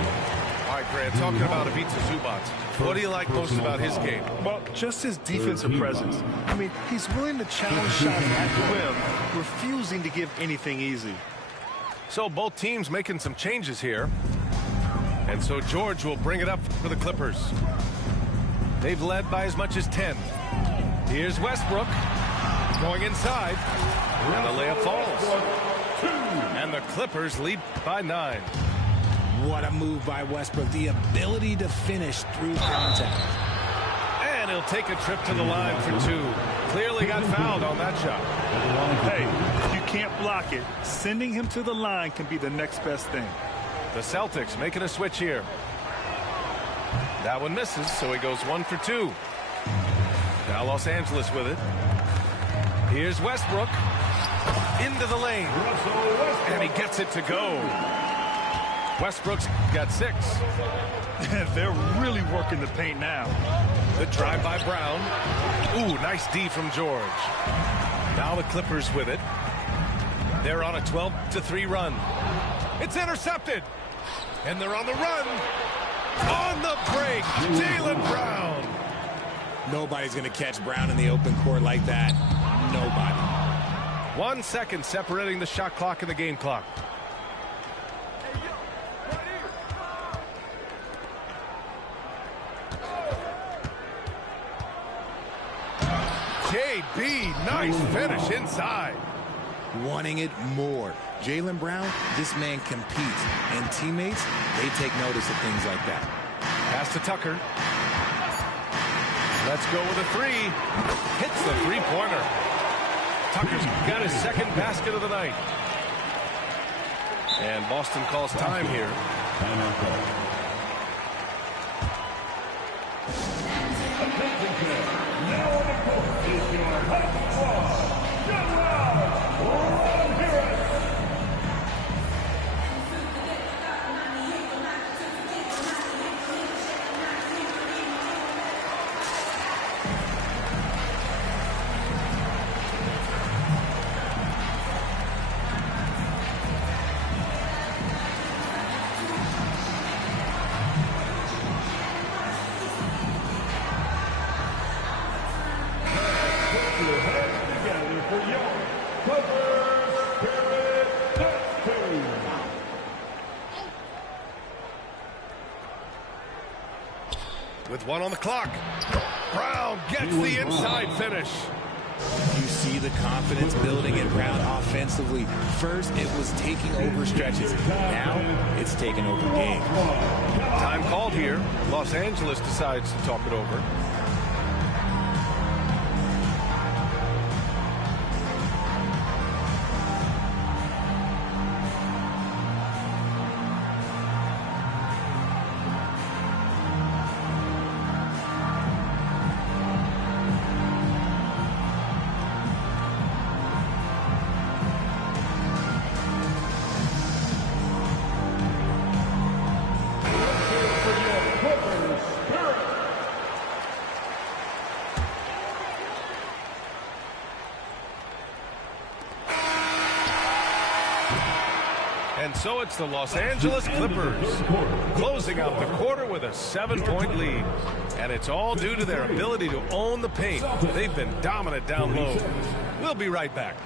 All right, Grant, talking about Ivica Zubac. What do you like most about his game? Well, just his defensive presence. I mean, he's willing to challenge shots at the rim, refusing to give anything easy. So both teams making some changes here. And so George will bring it up for the Clippers. They've led by as much as 10. Here's Westbrook going inside. And the layup falls. And the Clippers lead by 9. What a move by Westbrook. The ability to finish through contact. And he'll take a trip to the line for 2. Clearly got fouled on that shot. Hey, if you can't block it, sending him to the line can be the next best thing. The Celtics making a switch here. That one misses, so he goes 1 for 2. Now Los Angeles with it. Here's Westbrook. Into the lane. And he gets it to go. Westbrook's got 6. They're really working the paint now. The drive by Brown. Ooh, nice D from George. Now the Clippers with it. They're on a 12-3 run. It's intercepted. And they're on the run. On the break, Jaylen Brown. Nobody's going to catch Brown in the open court like that. Nobody. 1 second separating the shot clock and the game clock. JB, nice finish inside. Wanting it more. Jaylen Brown, this man competes, and teammates, they take notice of things like that. Pass to Tucker. Let's go with a 3. Hits the three-pointer. Tucker's got his second basket of the night. And Boston calls time here. Timeout call. Now on the court is your hot squad. With 1 on the clock. Brown gets the inside finish. You see the confidence building in Brown offensively. First, it was taking over stretches. Now, it's taking over games. Time called here. Los Angeles decides to talk it over. And so it's the Los Angeles Clippers closing out the quarter with a 7-point lead. And it's all due to their ability to own the paint. They've been dominant down low. We'll be right back.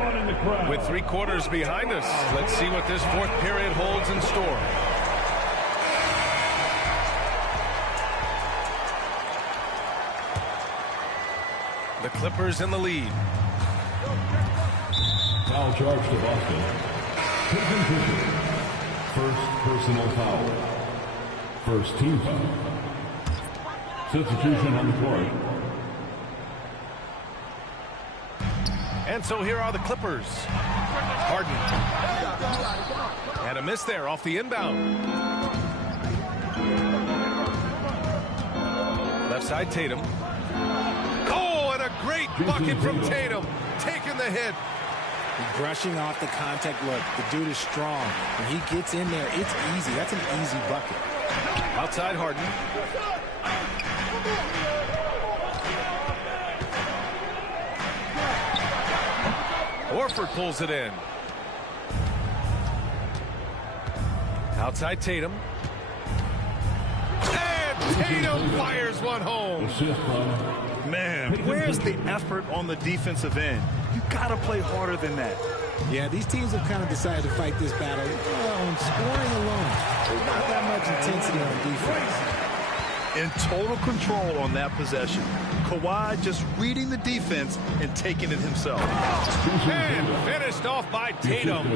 everyone in the crowd. With 3 quarters behind us, let's see what this 4th period holds in store. The Clippers in the lead. Foul charge to Boston. Taken Fisher. First personal foul. First team foul. Substitution on the court. And so here are the Clippers. Harden. And a miss there off the inbound. Left side Tatum. Oh, and a great bucket from Tatum. Taking the hit. Brushing off the contact. Look, the dude is strong. When he gets in there, it's easy. That's an easy bucket. Outside Harden. Horford pulls it in. Outside Tatum. And Tatum fires one home. Man, where's the effort on the defensive end? You got to play harder than that. Yeah, these teams have kind of decided to fight this battle on scoring alone. There's not that much intensity on defense. In total control on that possession. Kawhi just reading the defense and taking it himself. And finished off by Tatum.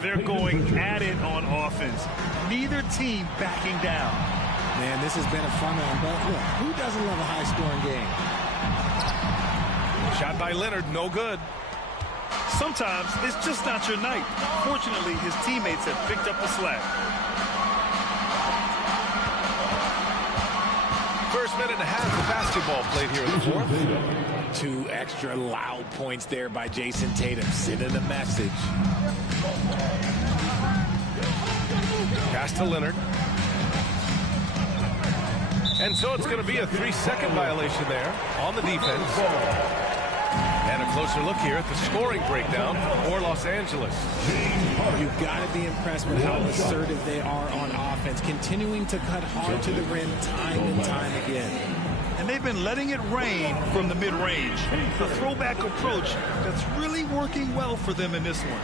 They're going at it on offense. Neither team backing down. Man, this has been a fun one, but look, who doesn't love a high-scoring game? Shot by Leonard, no good. Sometimes it's just not your night. Fortunately, his teammates have picked up the slack. First minute and a half of basketball played here in the 4th. 2 extra loud points there by Jason Tatum, sending a message. Pass to Leonard. And so it's going to be a 3-second violation there on the defense. And a closer look here at the scoring breakdown for Los Angeles. You've got to be impressed with how assertive they are on offense, continuing to cut hard to the rim time and time again. And they've been letting it rain from the mid-range. The throwback approach that's really working well for them in this one.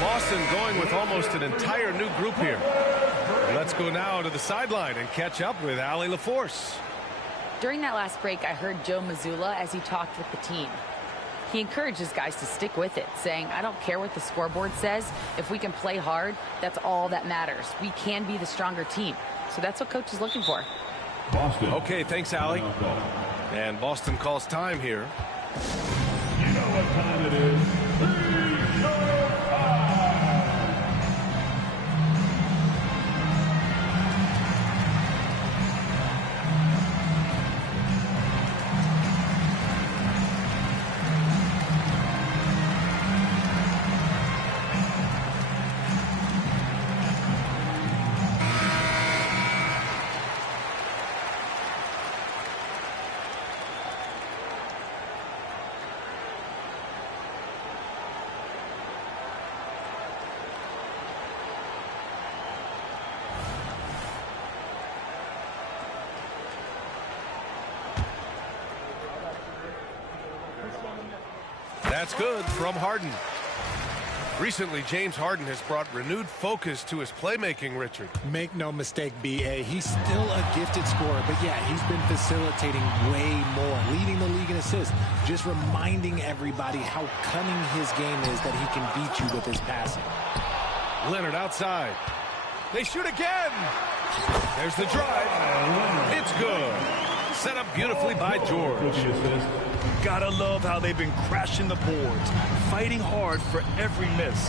Boston going with almost an entire new group here. Let's go now to the sideline and catch up with Allie LaForce. During that last break, I heard Joe Mazzulla as he talked with the team. He encourages guys to stick with it, saying, I don't care what the scoreboard says. If we can play hard, that's all that matters. We can be the stronger team. So that's what coach is looking for. Boston. Okay, thanks, Allie. And Boston calls time here. You know what time it is. That's good from Harden. Recently, James Harden has brought renewed focus to his playmaking, Richard. Make no mistake, B.A., he's still a gifted scorer, but yeah, he's been facilitating way more, leading the league in assists, just reminding everybody how cunning his game is, that he can beat you with his passing. Leonard outside. They shoot again. There's the drive. It's good. Set up beautifully by George. Gotta love how they've been crashing the boards, fighting hard for every miss.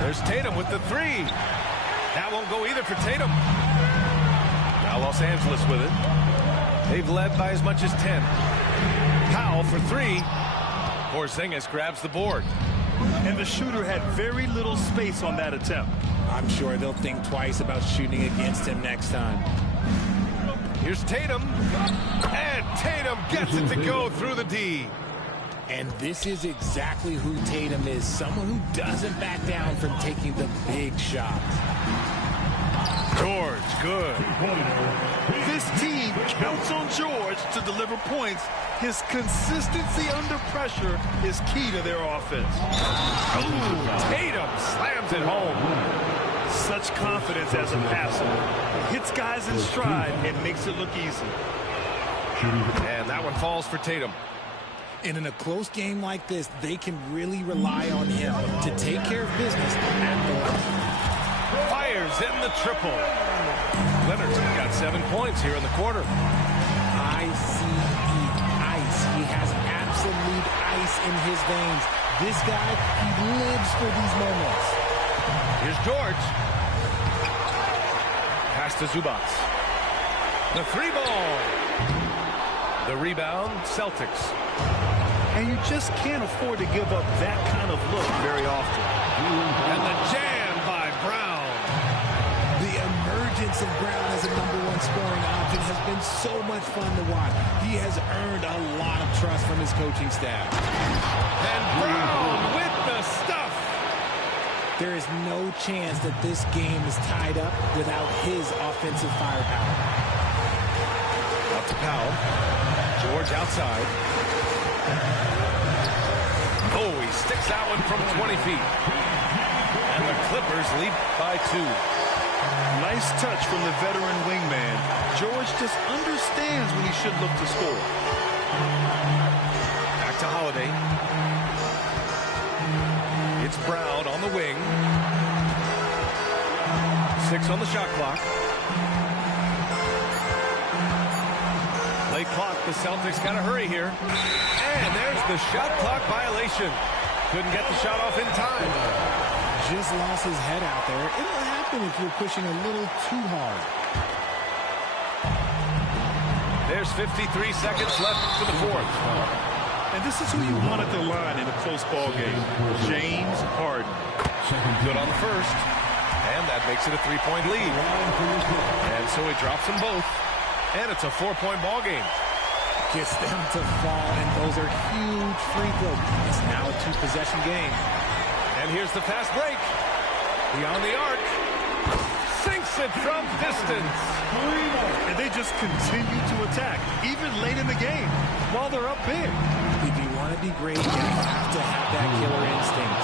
There's Tatum with the three. That won't go either for Tatum. Now Los Angeles with it. They've led by as much as 10. Powell for three. Porzingis grabs the board. And the shooter had very little space on that attempt. I'm sure they'll think twice about shooting against him next time. Here's Tatum. And Tatum gets it to go through the D. And this is exactly who Tatum is. Someone who doesn't back down from taking the big shots. George, good. This team counts on George to deliver points. His consistency under pressure is key to their offense. Ooh, Tatum slams it home. Such confidence as a passer. Hits guys in stride and makes it look easy. And that one falls for Tatum. And in a close game like this, they can really rely on him to take care of business at the line. Fires in the triple. Leonard's got 7 points here in the quarter. ICE, ice. He has absolute ice in his veins. This guy, he lives for these moments. Here's George. Pass to Zubac. The 3-ball. The rebound, Celtics. And you just can't afford to give up that kind of look very often. And the jam by Brown. The emergence of Brown as a #1 scoring option has been so much fun to watch. He has earned a lot of trust from his coaching staff. And Brown with the stuff. There is no chance that this game is tied up without his offensive firepower. Out to Powell. George outside. Oh, he sticks that one from 20 feet. And the Clippers lead by 2. Nice touch from the veteran wingman. George just understands when he should look to score. Back to Holiday. It's Brown on the wing. 6 on the shot clock. Play clock. The Celtics got to hurry here. And there's the shot clock violation. Couldn't get the shot off in time. Just lost his head out there. It'll happen if you're pushing a little too hard. There's 53 seconds left for the fourth. And this is who you want at the line in a close ball game. James Harden. Good on the first. And that makes it a 3-point lead. And so he drops them both. And it's a 4-point ball game. Gets them to fall, and those are huge free throws. It's now a 2-possession game. And here's the fast break. Beyond the arc. Sinks it from distance. And they just continue to attack, even late in the game, while they're up big. If you want to be great, you have to have that killer instinct.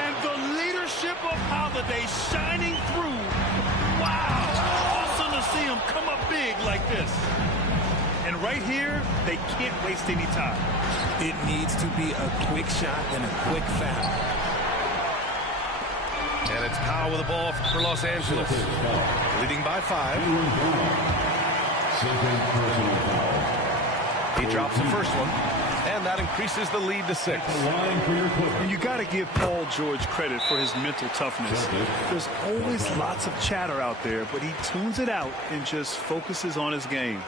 And the leadership of Holiday shining through. Wow. Awesome to see him come up big like this. And right here, they can't waste any time. It needs to be a quick shot and a quick foul. And it's Powell with the ball for Los Angeles. Leading by 5. He drops the first one. And that increases the lead to 6. And you got to give Paul George credit for his mental toughness. There's always lots of chatter out there, but he tunes it out and just focuses on his game.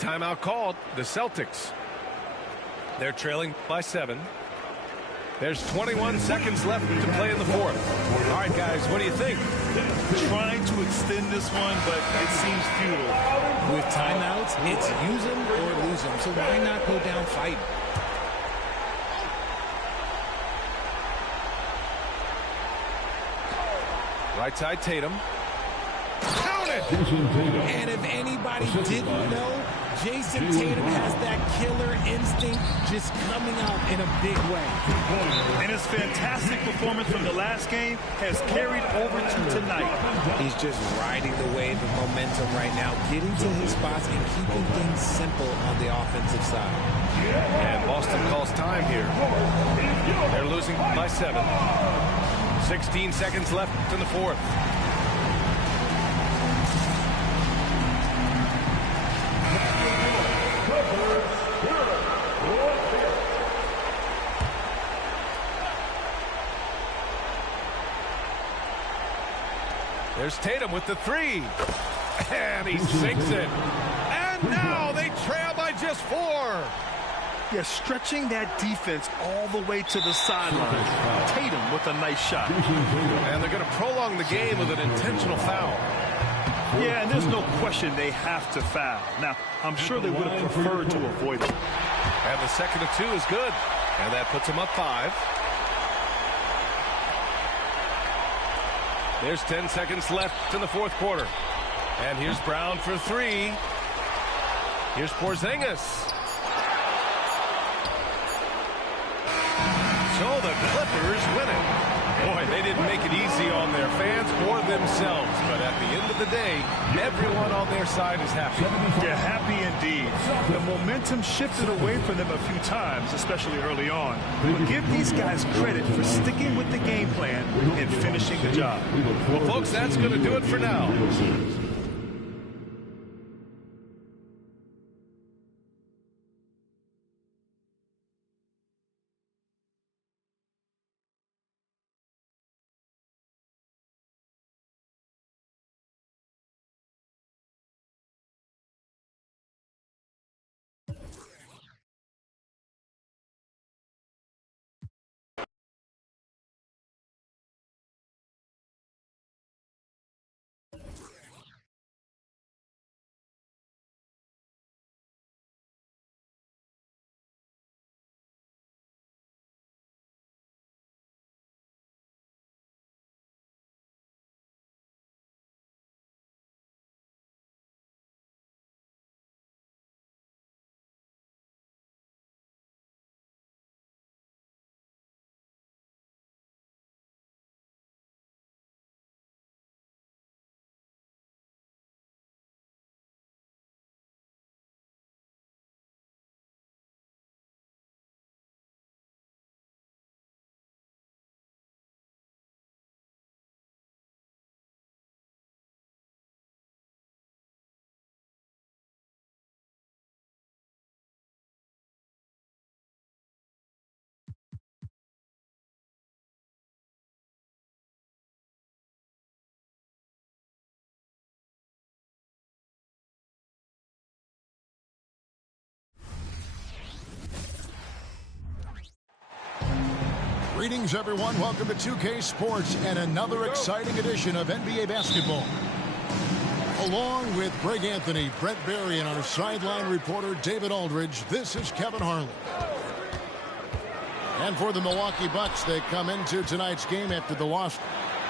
Timeout called. The Celtics. They're trailing by 7. There's 21 seconds left to play in the fourth. All right, guys, what do you think? Trying to extend this one, but it seems futile. With timeouts, it's use them or lose them. So why not go down fighting? Right side, Tatum. Count it! And if anybody didn't know, Jason Tatum has that killer instinct just coming out in a big way. And his fantastic performance from the last game has carried over to tonight. He's just riding the wave of momentum right now, getting to his spots and keeping things simple on the offensive side. And Boston calls time here. They're losing by 7. 16 seconds left in the fourth. There's Tatum with the 3. And he sinks it. And now they trail by just 4. Yeah, stretching that defense all the way to the sideline. Tatum with a nice shot. And they're going to prolong the game with an intentional foul. Yeah, and there's no question they have to foul. Now, I'm sure they would have preferred to avoid it. And the second of 2 is good. And that puts them up 5. There's 10 seconds left in the fourth quarter. And here's Brown for 3. Here's Porzingis. So the Clippers win it. Boy, they didn't make it easy on their fans or themselves. But at the end of the day, everyone on their side is happy. Yeah, happy indeed. The momentum shifted away from them a few times, especially early on. But give these guys credit for sticking with the game plan and finishing the job. Well, folks, that's going to do it for now. Greetings, everyone. Welcome to 2K Sports and another exciting edition of NBA basketball. Along with Greg Anthony, Brett Berry, and our sideline reporter David Aldridge, this is Kevin Harlan. And for the Milwaukee Bucks, they come into tonight's game after the loss.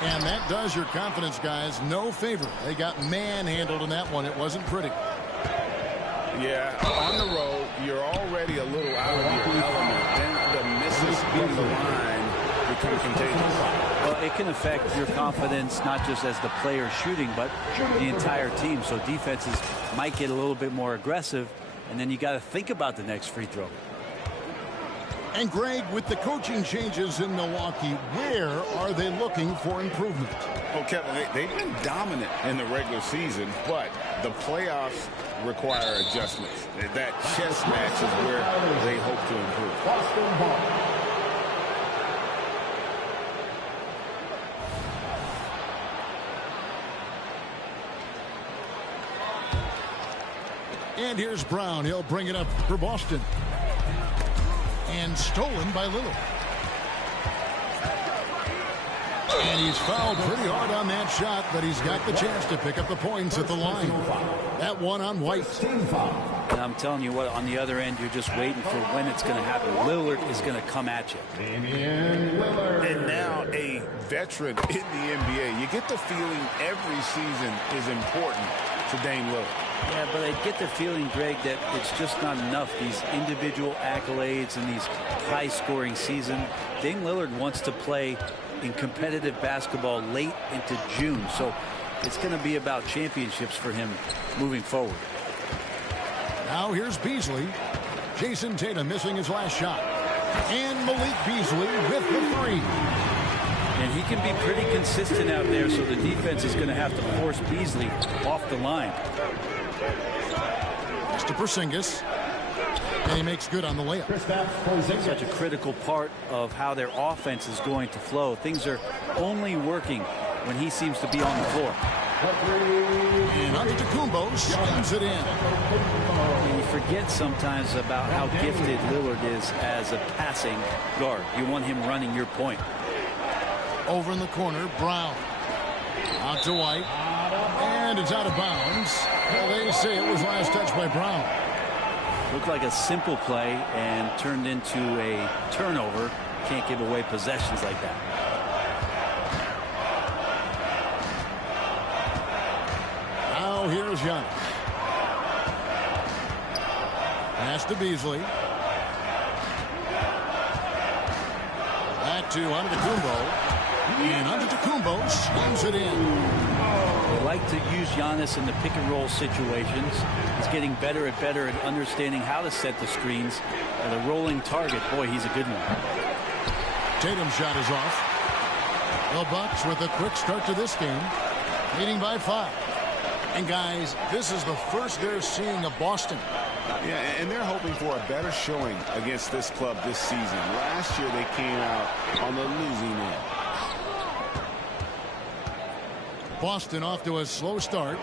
And that does your confidence, guys, no favor. They got manhandled in that one. It wasn't pretty. Yeah, on the road, you're already a little out of your element. Then the misses from the line become contagious. Well, it can affect your confidence, not just as the player shooting, but the entire team. So defenses might get a little bit more aggressive, and then you got to think about the next free throw. And Greg, with the coaching changes in Milwaukee, where are they looking for improvement? Oh, Kevin, they've been dominant in the regular season, but the playoffs require adjustments. That chess match is where they hope to improve. And here's Brown. He'll bring it up for Boston. And stolen by Lillard. And he's fouled pretty hard on that shot, but he's got the chance to pick up the points at the line. That one on White. And I'm telling you what, on the other end, you're just waiting for when it's going to happen. Lillard is going to come at you. And now a veteran in the NBA. You get the feeling every season is important to Dame Lillard. Yeah, but I get the feeling, Greg, that it's just not enough. These individual accolades and these high-scoring season. Dame Lillard wants to play in competitive basketball late into June. So it's going to be about championships for him moving forward. Now here's Beasley. Jason Tatum missing his last shot. And Malik Beasley with the three. And he can be pretty consistent out there, so the defense is going to have to force Beasley off the line. To Porzingis, and he makes good on the layup. Such a critical part of how their offense is going to flow. Things are only working when he seems to be on the floor. And Antetokounmpo slams it in. And you forget sometimes about how gifted Lillard is as a passing guard. You want him running your point. Over in the corner, Brown. Out to White. And it's out of bounds. Well, they say it was last touched by Brown. Looked like a simple play and turned into a turnover. Can't give away possessions like that. Now here's Giannis. Pass to Beasley. Back to Antetokounmpo. And Antetokounmpo slams it in. They like to use Giannis in the pick and roll situations. He's getting better and better at understanding how to set the screens. And a rolling target, boy, he's a good one. Tatum's shot is off. The Bucks with a quick start to this game, leading by 5. And guys, this is the first they're seeing of Boston. Yeah, and they're hoping for a better showing against this club this season. Last year they came out on the losing end. Boston off to a slow start.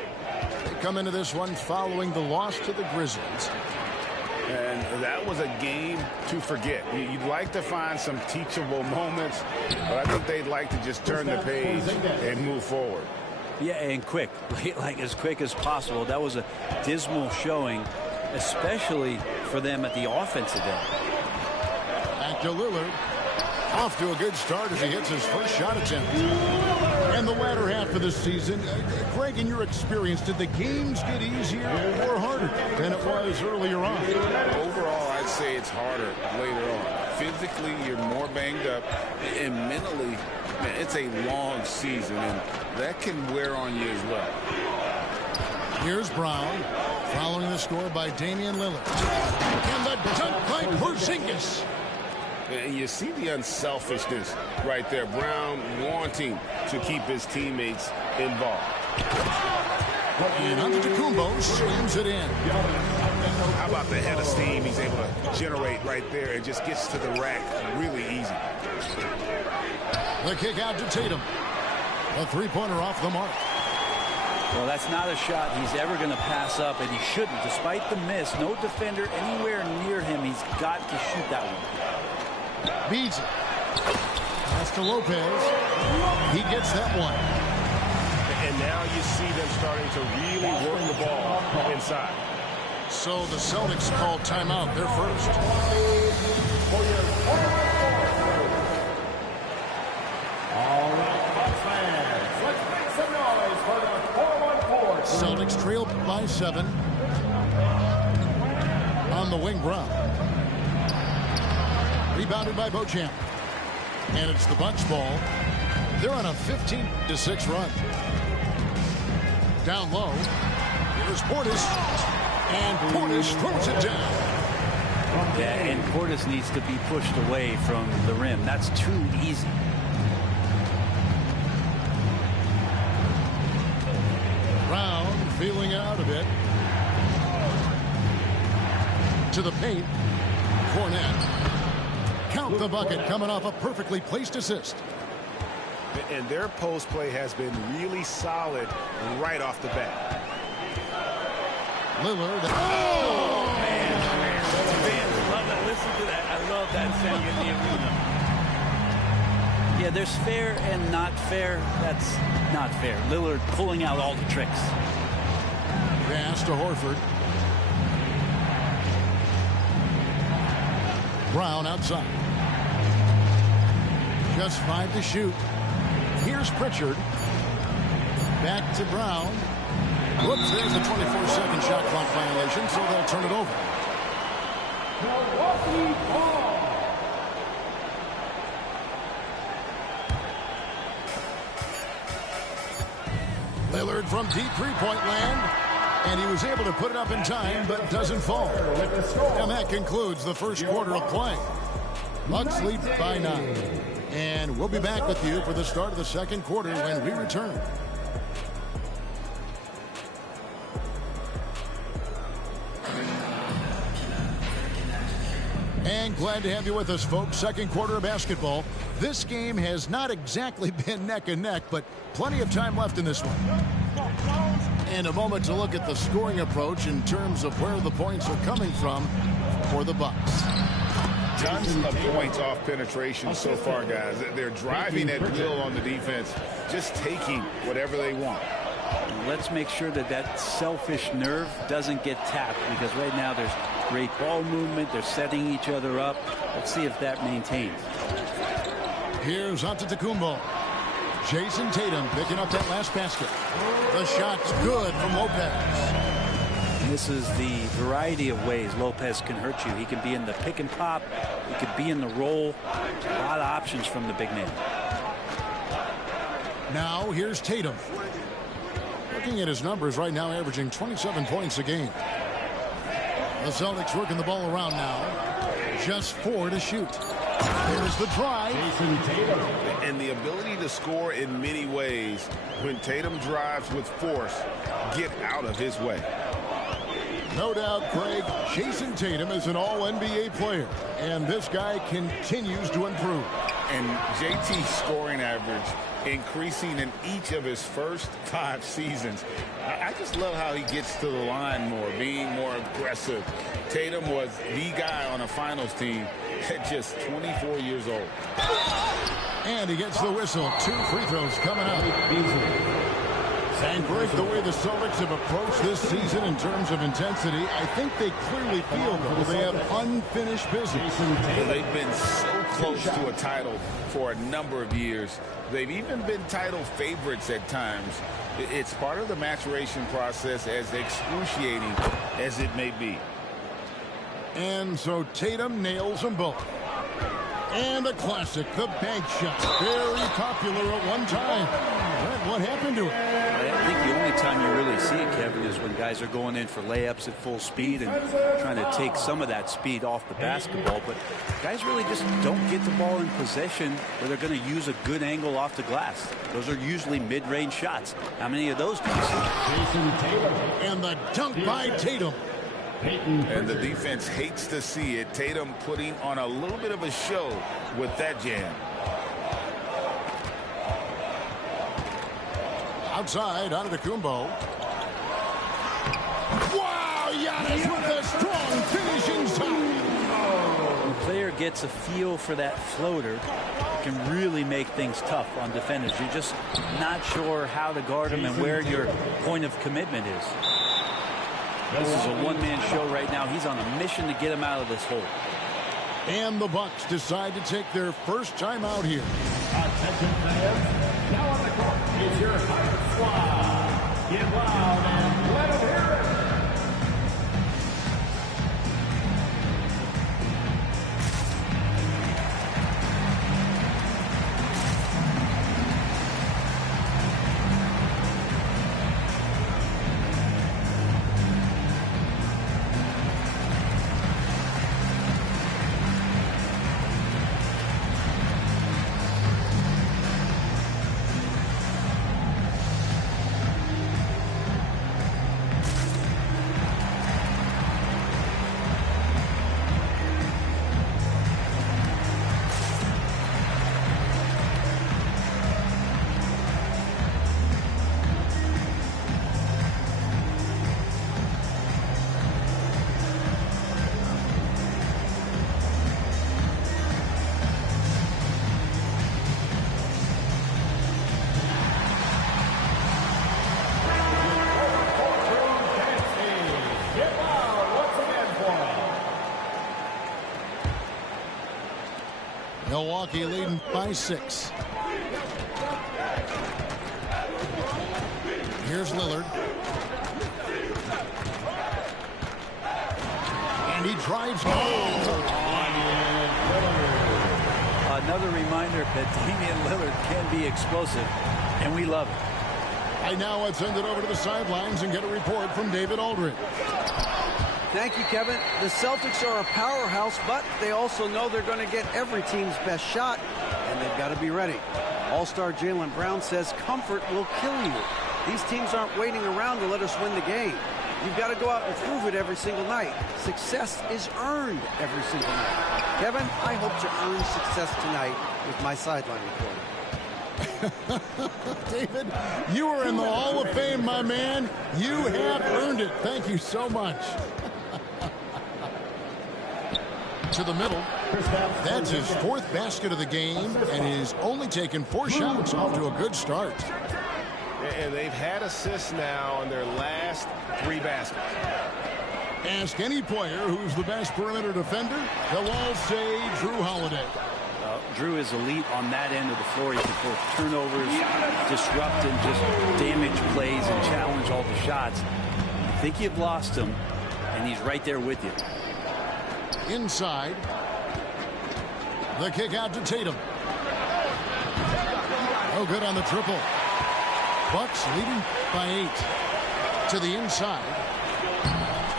They come into this one following the loss to the Grizzlies. And that was a game to forget. You'd like to find some teachable moments, but I think they'd like to just turn the page and move forward. Yeah, and quick, like as quick as possible. That was a dismal showing, especially for them at the offensive end. Back to Lillard. Off to a good start as he hits his first shot attempt. And the latter half of the season, Greg, in your experience, did the games get easier or harder than it was earlier on? Overall, I'd say it's harder later on. Physically, you're more banged up, and mentally, man, it's a long season, and that can wear on you as well. Here's Brown, following the score by Damian Lillard. And the dunk by Porzingis. And you see the unselfishness right there. Brown wanting to keep his teammates involved. And Antetokounmpo slams it in. How about the head of steam he's able to generate right there? It just gets to the rack really easy. The kick out to Tatum. A three-pointer off the mark. Well, that's not a shot he's ever going to pass up, and he shouldn't. Despite the miss, no defender anywhere near him. He's got to shoot that one. Beasley. Pass to Lopez. He gets that one. And now you see them starting to really work the ball inside. So the Celtics called timeout. They're first. All right, Bucks fans, let's make some noise for the 4-1-4. Celtics trail by 7. On the wing, Brown. Rebounded by Beauchamp. And it's the Bucks ball. They're on a 15-6 run. Down low. Here's Portis. And Portis throws it down. Yeah, and Portis needs to be pushed away from the rim. That's too easy. Brown feeling out a bit. To the paint. Cornette. Count the bucket, coming off a perfectly placed assist. And their post play has been really solid right off the bat. Lillard. Oh, man. Fans love it. Listen to that. I love that sound in the arena. Yeah, there's fair and not fair. That's not fair. Lillard pulling out all the tricks. Pass to Horford. Brown outside. Just 5 to shoot. Here's Pritchard. Back to Brown. Whoops, there's the 24-second shot clock violation, so they'll turn it over. Lillard from deep three-point land. And he was able to put it up in time, but doesn't fall. And that concludes the first quarter of play. Bucks lead by 9. And we'll be back with you for the start of the second quarter when we return. And glad to have you with us, folks. Second quarter of basketball. This game has not exactly been neck and neck, but plenty of time left in this one. And a moment to look at the scoring approach in terms of where the points are coming from for the Bucks. Tons of points off penetration so far, guys. They're driving at will on the defense, just taking whatever they want. Let's make sure that that selfish nerve doesn't get tapped, because right now there's great ball movement. They're setting each other up. Let's see if that maintains. Here's Antetokounmpo. Jason Tatum picking up that last basket. The shot's good from Lopez. And this is the variety of ways Lopez can hurt you. He can be in the pick and pop. He could be in the roll. A lot of options from the big man. Now here's Tatum. Looking at his numbers right now, averaging 27 points a game. The Celtics working the ball around now. Just 4 to shoot. Here's the drive. And the ability to score in many ways. When Tatum drives with force, get out of his way. No doubt, Craig, Jason Tatum is an all-NBA player, and this guy continues to improve. And JT's scoring average increasing in each of his first 5 seasons. I just love how he gets to the line more, being more aggressive. Tatum was the guy on a finals team at just 24 years old. And he gets the whistle. 2 free throws coming up. And Greg, the way the Celtics have approached this season in terms of intensity, I think they clearly feel, though, they have unfinished business. Well, they've been so close to a title for a number of years. They've even been title favorites at times. It's part of the maturation process, as excruciating as it may be. And so Tatum nails them both. And a classic, the bank shot. Very popular at one time. What happened to it? I think the only time you really see it, Kevin, is when guys are going in for layups at full speed and trying to take some of that speed off the basketball. But guys really just don't get the ball in possession where they're going to use a good angle off the glass. Those are usually mid-range shots. How many of those do you see? And the dunk by Tatum. And the defense hates to see it. Tatum putting on a little bit of a show with that jam. Outside, Antetokounmpo. Wow, Giannis with a strong finish inside. When a player gets a feel for that floater, it can really make things tough on defenders. You're just not sure how to guard them and where your point of commitment is. This is a one-man show right now. He's on a mission to get him out of this hole. And the Bucks decide to take their first time out here. Attention fans, now on the court is your Pirate Squad. Get loud and let them hear it. Milwaukee leading by 6. Here's Lillard. And he drives home. Another reminder that Damian Lillard can be explosive, and we love it. Right now, let's send it over to the sidelines and get a report from David Aldridge. Thank you, Kevin. The Celtics are a powerhouse, but they also know they're going to get every team's best shot, and they've got to be ready. All-star Jaylen Brown says comfort will kill you. These teams aren't waiting around to let us win the game. You've got to go out and prove it every single night. Success is earned every single night. Kevin, I hope to earn success tonight with my sideline reporting. David, you are in the Hall of Fame, my man. You have earned it. Thank you so much. To the middle. That's his 4th basket of the game, and he's only taken 4 shots. Off to a good start. And they've had assists now on their last 3 baskets. Ask any player who's the best perimeter defender, they'll all say Drew Holiday. Drew is elite on that end of the floor. He can force turnovers, disrupt and just damage plays and challenge all the shots. You think you've lost him, and he's right there with you. Inside. The kick out to Tatum. Oh, good on the triple. Bucks leading by 8. To the inside.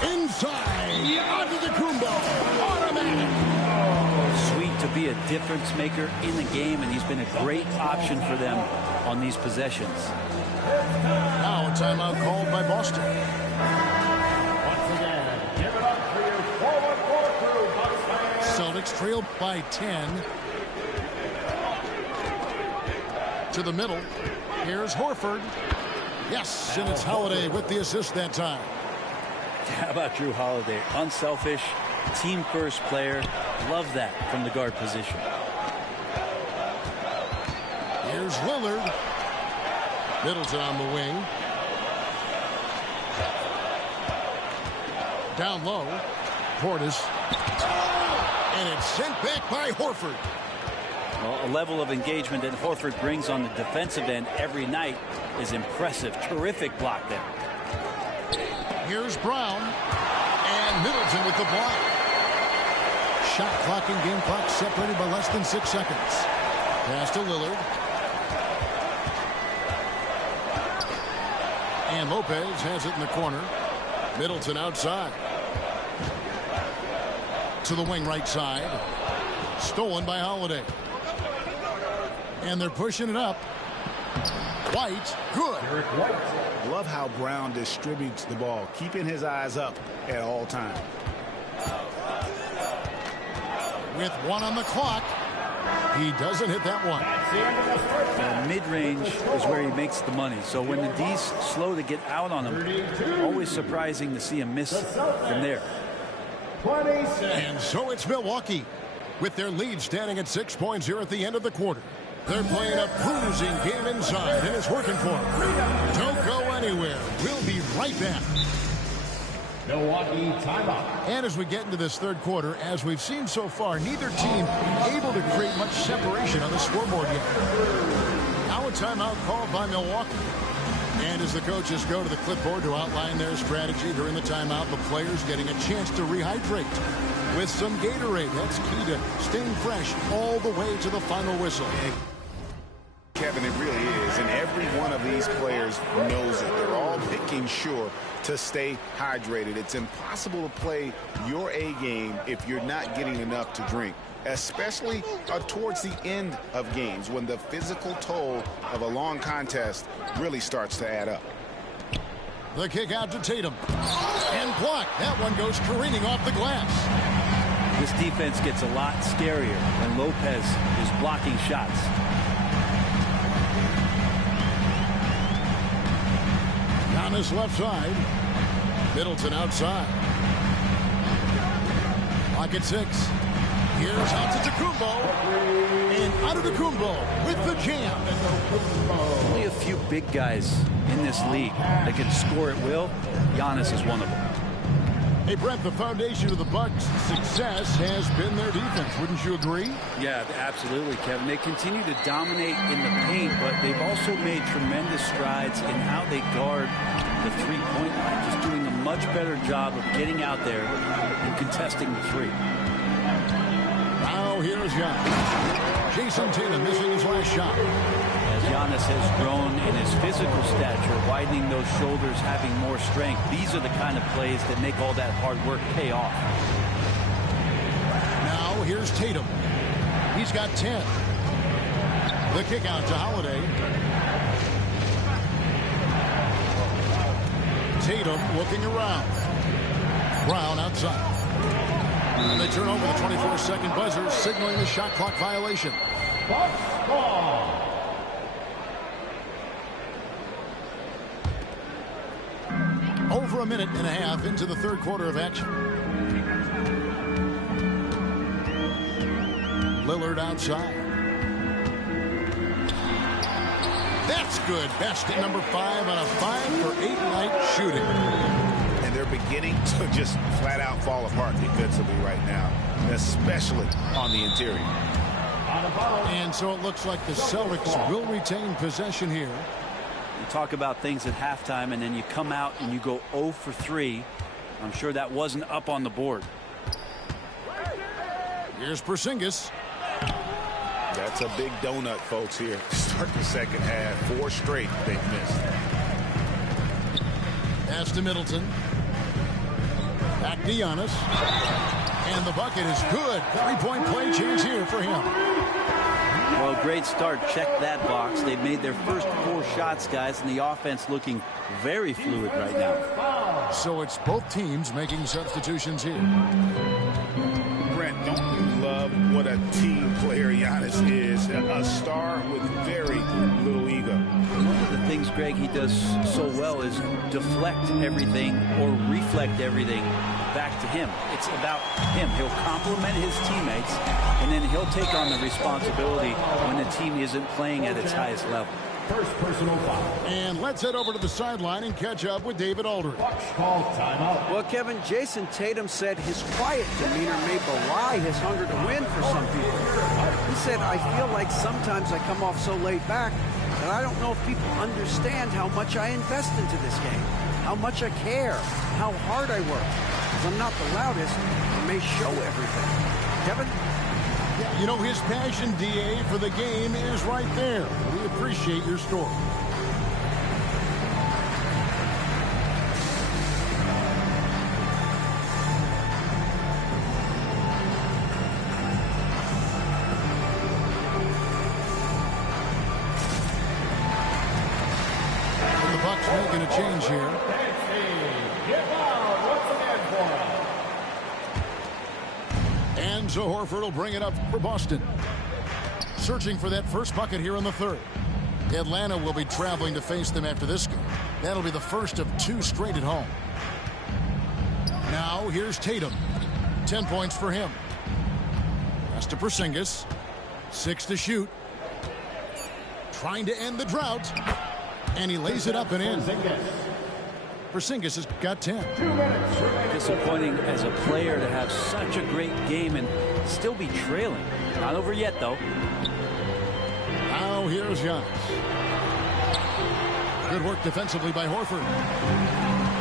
Inside. Onto the Kumbo. Automatic. Sweet to be a difference maker in the game, and he's been a great option for them on these possessions. Now a timeout called by Boston. Once again, give it up for your forward crew, Bucks fans. Celtics trail by 10. To the middle. Here's Horford. Yes, and it's Holiday with the assist that time. How about Drew Holiday? Unselfish, team-first player. Love that from the guard position. Here's Lillard. Middleton on the wing. Down low. Portis. And it's sent back by Horford. Well, a level of engagement that Horford brings on the defensive end every night is impressive. Terrific block there. Here's Brown. And Middleton with the block. Shot clock and game clock separated by less than 6 seconds. Pass to Lillard. And Lopez has it in the corner. Middleton outside. To the wing right side. Stolen by Holiday. And they're pushing it up. White, good. Love how Brown distributes the ball, keeping his eyes up at all times. With 1 on the clock, he doesn't hit that one. Mid-range is where he makes the money. So when the D's slow to get out on him, always surprising to see him miss from there. And so it's Milwaukee with their lead standing at 6 points here at the end of the quarter. They're playing a bruising game inside, and it's working for them. Don't go anywhere. We'll be right back. Milwaukee timeout. And as we get into this third quarter, as we've seen so far, neither team able to create much separation on the scoreboard yet. Now a timeout called by Milwaukee. And as the coaches go to the clipboard to outline their strategy during the timeout, the players getting a chance to rehydrate with some Gatorade. That's key to staying fresh all the way to the final whistle. Kevin, it really is, and every one of these players knows it. They're all making sure to stay hydrated. It's impossible to play your A game if you're not getting enough to drink, especially towards the end of games when the physical toll of a long contest really starts to add up. The kick out to Tatum. And blocked. That one goes careening off the glass. This defense gets a lot scarier when Lopez is blocking shots. On his left side. Middleton outside. Clock at 6. Here's Antetokounmpo. And Antetokounmpo with the jam. Only a few big guys in this league that can score at will. Giannis is one of them. Hey, Brent, the foundation of the Bucks' success has been their defense. Wouldn't you agree? Yeah, absolutely, Kevin. They continue to dominate in the paint, but they've also made tremendous strides in how they guard the three-point line, just doing a much better job of getting out there and contesting the three. Now here's Giannis. Jason Tatum missing his last shot. As Giannis has grown in his physical stature, widening those shoulders, having more strength, these are the kind of plays that make all that hard work pay off. Now here's Tatum. He's got 10. The kick out to Holiday. Tatum looking around. Brown outside. And they turn over the 24-second buzzer, signaling the shot clock violation. over a minute and a half into the third quarter of action. Lillard outside. That's good. Best at number 5 on a 5-for-8 night shooting. And they're beginning to just flat out fall apart defensively right now, especially on the interior. And so it looks like the Celtics will retain possession here. You talk about things at halftime, and then you come out and you go 0 for 3. I'm sure that wasn't up on the board. Here's Porzingis. That's a big donut, folks, here. Start the second half. 4 straight they've missed. Pass to Middleton. Back to Giannis. And the bucket is good. 3-point play chance here for him. Well, great start. Check that box. They've made their first 4 shots, guys, and the offense looking very fluid right now. So it's both teams making substitutions here. Brent, don't you love what a team player Giannis is? A star with very little ego. One of the things, Greg, he does so well is deflect everything or reflect everything back to him. It's about him. He'll compliment his teammates, and then he'll take on the responsibility when the team isn't playing at its highest level. First personal foul. And let's head over to the sideline and catch up with David Aldridge. Bucks call timeout. Well, Kevin, Jason Tatum said his quiet demeanor may belie his hunger to win for some people. He said, I feel like sometimes I come off so laid back that I don't know if people understand how much I invest into this game, how much I care, how hard I work. Because I'm not the loudest, I may show everything. Kevin? You know, his passion, DA, for the game is right there. We appreciate your story. And the Bucks making a change here. So Horford will bring it up for Boston. Searching for that first bucket here in the third. Atlanta will be traveling to face them after this game. That'll be the first of 2 straight at home. Now here's Tatum. 10 points for him. Pass to Porzingis. 6 to shoot. Trying to end the drought. And he lays it up and in. Porzingis has got 10. Disappointing as a player to have such a great game and still be trailing. Not over yet, though. Now here's Giannis. Good work defensively by Horford.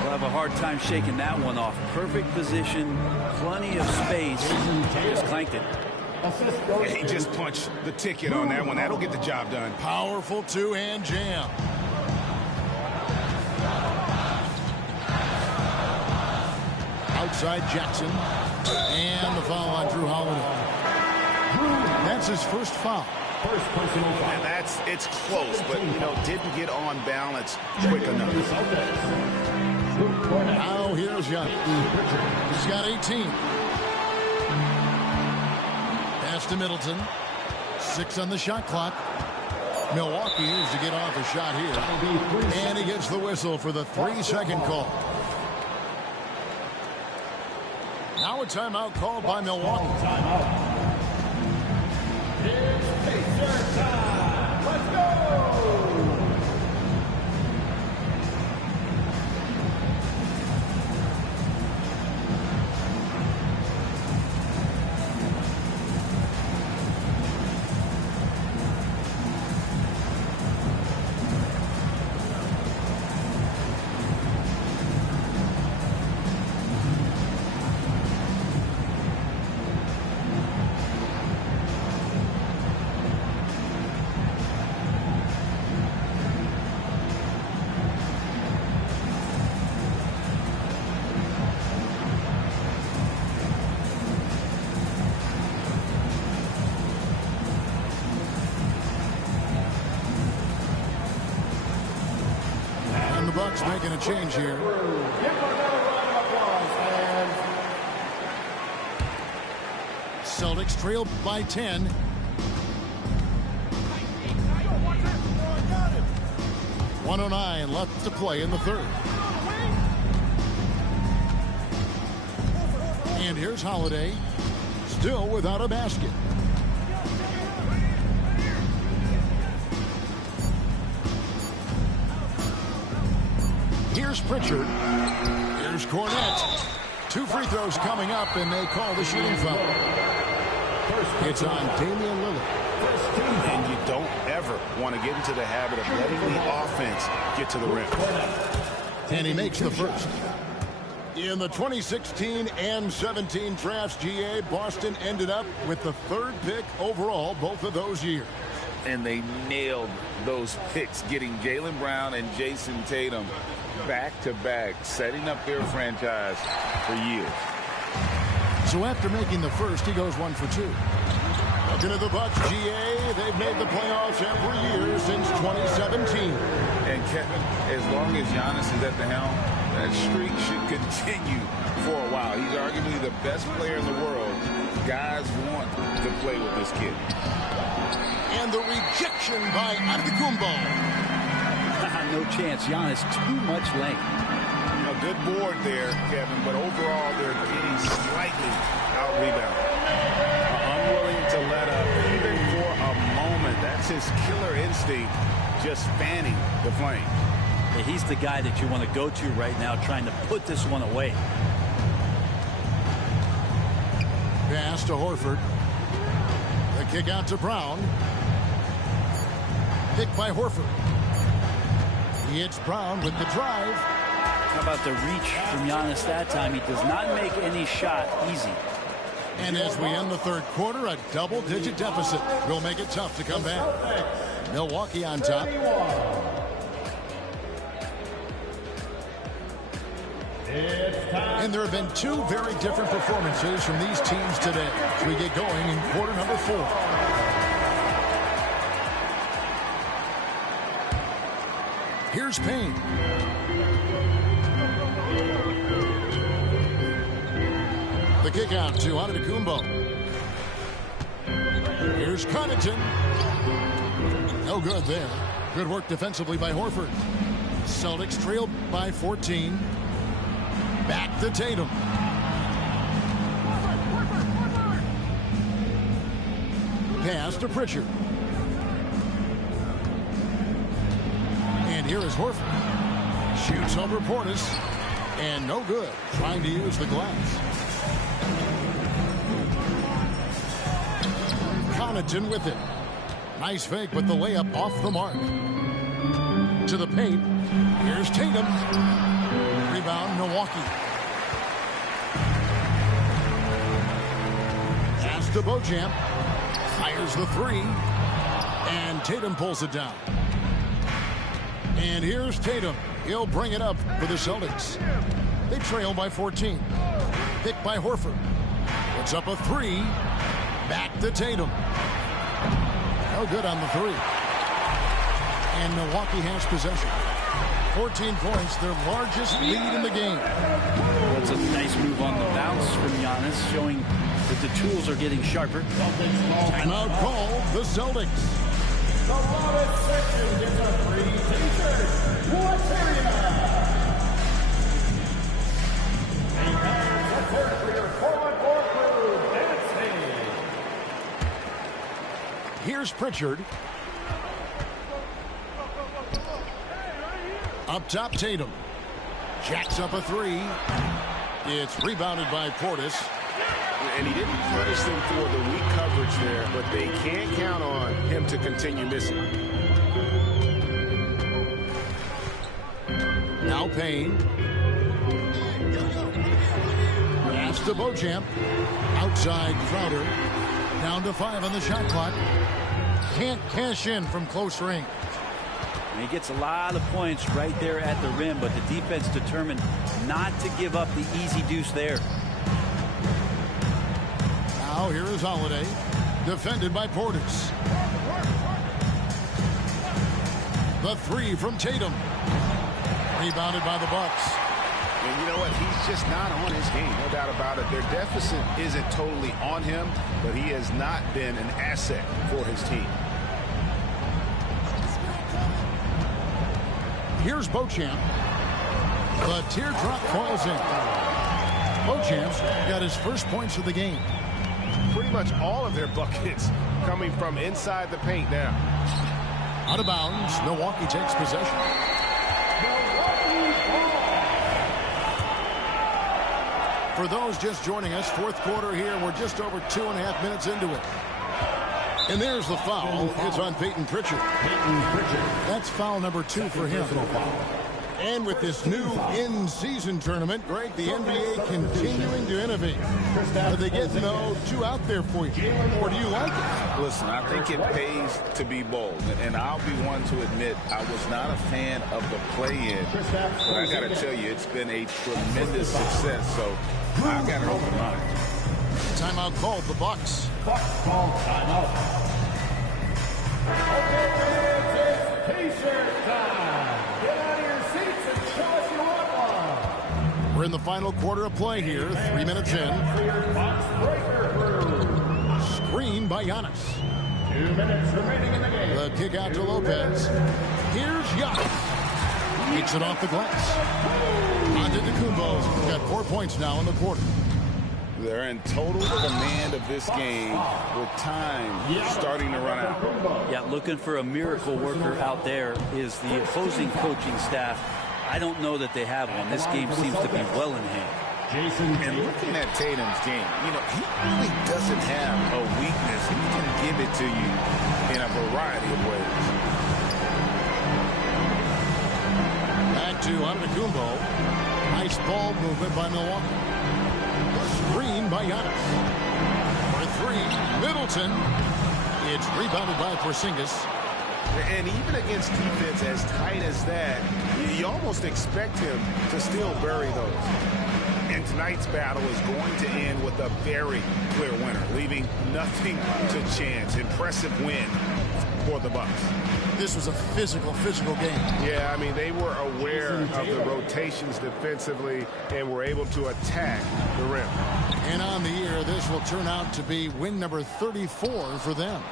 We'll have a hard time shaking that one off. Perfect position, plenty of space. Just clanked it. He just punched the ticket on that one. That'll get the job done. Powerful two-hand jam. Outside Jackson. And the foul on Drew Holiday. That's his first foul. First personal foul. And it's close, but, you know, didn't get on balance quick enough. Now here's Giannis. He's got 18. Pass to Middleton. 6 on the shot clock. Milwaukee needs to get off a shot here. And he gets the whistle for the 3-second call. Now a timeout called by Milwaukee. Timeout. It's Pacer time. Let's go. Bucks making a change here. Celtics trail by 10. .109 left to play in the third. here's Holiday, still without a basket. Here's Pritchard. Here's Cornette. 2 free throws coming up, and they call the shooting foul. It's on Damian Lillard. And you don't ever want to get into the habit of letting the offense get to the rim. And he makes the first. In the 2016 and 17 drafts, GA, Boston ended up with the 3rd pick overall both of those years. And they nailed those picks, getting Jaylen Brown and Jason Tatum back-to-back, setting up their franchise for years. So after making the first, he goes 1 for 2. Looking at the Bucks, GA, they've made the playoffs every year since 2017. And Kevin, as long as Giannis is at the helm, that streak should continue for a while. He's arguably the best player in the world. Guys want to play with this kid. And the rejection by Antetokounmpo. No chance. Giannis, too much length. A good board there, Kevin, but overall they're getting slightly out-rebounded. Unwilling to let up even for a moment. That's his killer instinct, just fanning the flame. Yeah, he's the guy that you want to go to right now, trying to put this one away. Pass to Horford. The kick out to Brown. Picked by Horford. It's Brown with the drive. How about the reach from Giannis that time? He does not make any shot easy. And as we end the 3rd quarter, a double-digit deficit will make it tough to come back. Milwaukee on top. And there have been 2 very different performances from these teams today as we get going in quarter number 4. Here's Payne. The kick out to Antetokounmpo. Here's Connaughton. No good there. Good work defensively by Horford. Celtics trailed by 14. Back to Tatum. Pass to Pritchard. And here is Horford. Shoots over Portis. And no good. Trying to use the glass. Connaughton with it. Nice fake, but the layup off the mark. To the paint. Here's Tatum. Rebound, Milwaukee. Pass to Beauchamp. Fires the 3. And Tatum pulls it down. And here's Tatum. He'll bring it up for the Celtics. They trail by 14. Picked by Horford. Puts up a 3. Back to Tatum. No good on the 3. And Milwaukee has possession. 14 points, their largest lead in the game. That's a nice move on the bounce from Giannis, showing that the tools are getting sharper. Timeout called the Celtics. The Robert section gets a free t-shirt. What's area? And that's a third for your 4-on-4 crew. Dancing. Here's Pritchard. Up top, Tatum. Jacks up a 3. It's rebounded by Portis. And he didn't punish them for the weak coverage there, but they can't count on him to continue missing. Now Payne. Pass to Beauchamp. Outside Crowder. Down to 5 on the shot clock. Can't cash in from close range. And he gets a lot of points right there at the rim, but the defense determined not to give up the easy deuce there. Now here is Holiday. Defended by Portis. The 3 from Tatum. Rebounded by the Bucks. And you know what? He's just not on his game. No doubt about it. Their deficit isn't totally on him, but he has not been an asset for his team. Here's Beauchamp. The teardrop falls in. Beauchamp's got his first points of the game. Pretty much all of their buckets coming from inside the paint now. Out of bounds, Milwaukee takes possession. For those just joining us, fourth quarter here, we're just over 2.5 minutes into it. And there's the foul. It's on Peyton Pritchard. That's foul number 2 for him. And with this new in-season tournament, Greg, the NBA continuing to innovate. Are they getting two out there for you? Or do you like it? Listen, I think it pays to be bold. And I'll be one to admit I was not a fan of the play-in. But I got to tell you, it's been a tremendous success. So I've got an open mind. Timeout called, the Bucks. Bucks call timeout. Okay, fans, it's T-shirt time. Get out of your seats and show us your one. We're in the final quarter of play here, 3 minutes in. Screen by Giannis. 2 minutes remaining in the game. The kick out to Lopez. Here's Giannis. Kicks it off the glass. Antetokounmpo's got 4 points now in the quarter. They're in total command of this game with time starting to run out. Yeah, looking for a miracle worker out there is the opposing coaching staff. I don't know that they have one. This game seems to be well in hand. And looking at Tatum's game, you know, he really doesn't have a weakness. He can give it to you in a variety of ways. Back to Antetokounmpo. Nice ball movement by Milwaukee. Screen by Giannis. For 3, Middleton. It's rebounded by Porzingis. And even against defense as tight as that, you almost expect him to still bury those. And tonight's battle is going to end with a very clear winner, leaving nothing to chance. Impressive win for the Bucks. This was a physical game. Yeah, I mean, they were aware of the rotations defensively and were able to attack the rim. And on the year, this will turn out to be win number 34 for them.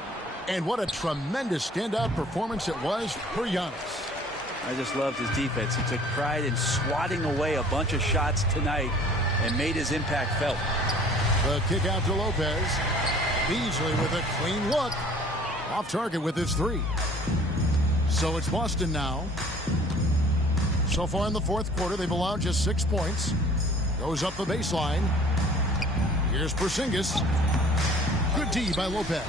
And what a tremendous standout performance it was for Giannis. I just loved his defense. He took pride in swatting away a bunch of shots tonight and made his impact felt. The kick out to Lopez. Beasley with a clean look. Off target with his 3. So it's Boston now. So far in the fourth quarter, they've allowed just 6 points. Goes up the baseline. Here's Porzingis. Good D by Lopez.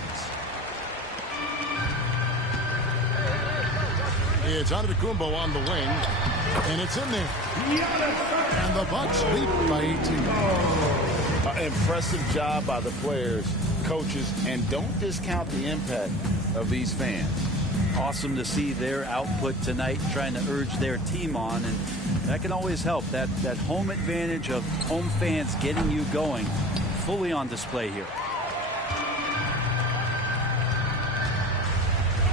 It's Antetokounmpo on the wing. And it's in there. And the Bucks lead by 18. Impressive job by the players, coaches, and don't discount the impact of these fans. Awesome to see their output tonight, trying to urge their team on, and that can always help. That home advantage of home fans getting you going, fully on display here.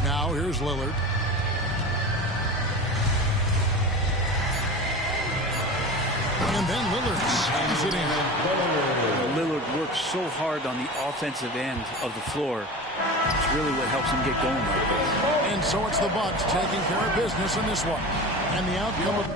Now here's Lillard. And then Lillard slams it in. Lillard works so hard on the offensive end of the floor. It's really what helps him get going like this. And so it's the Bucks taking care of business in this one. And the outcome of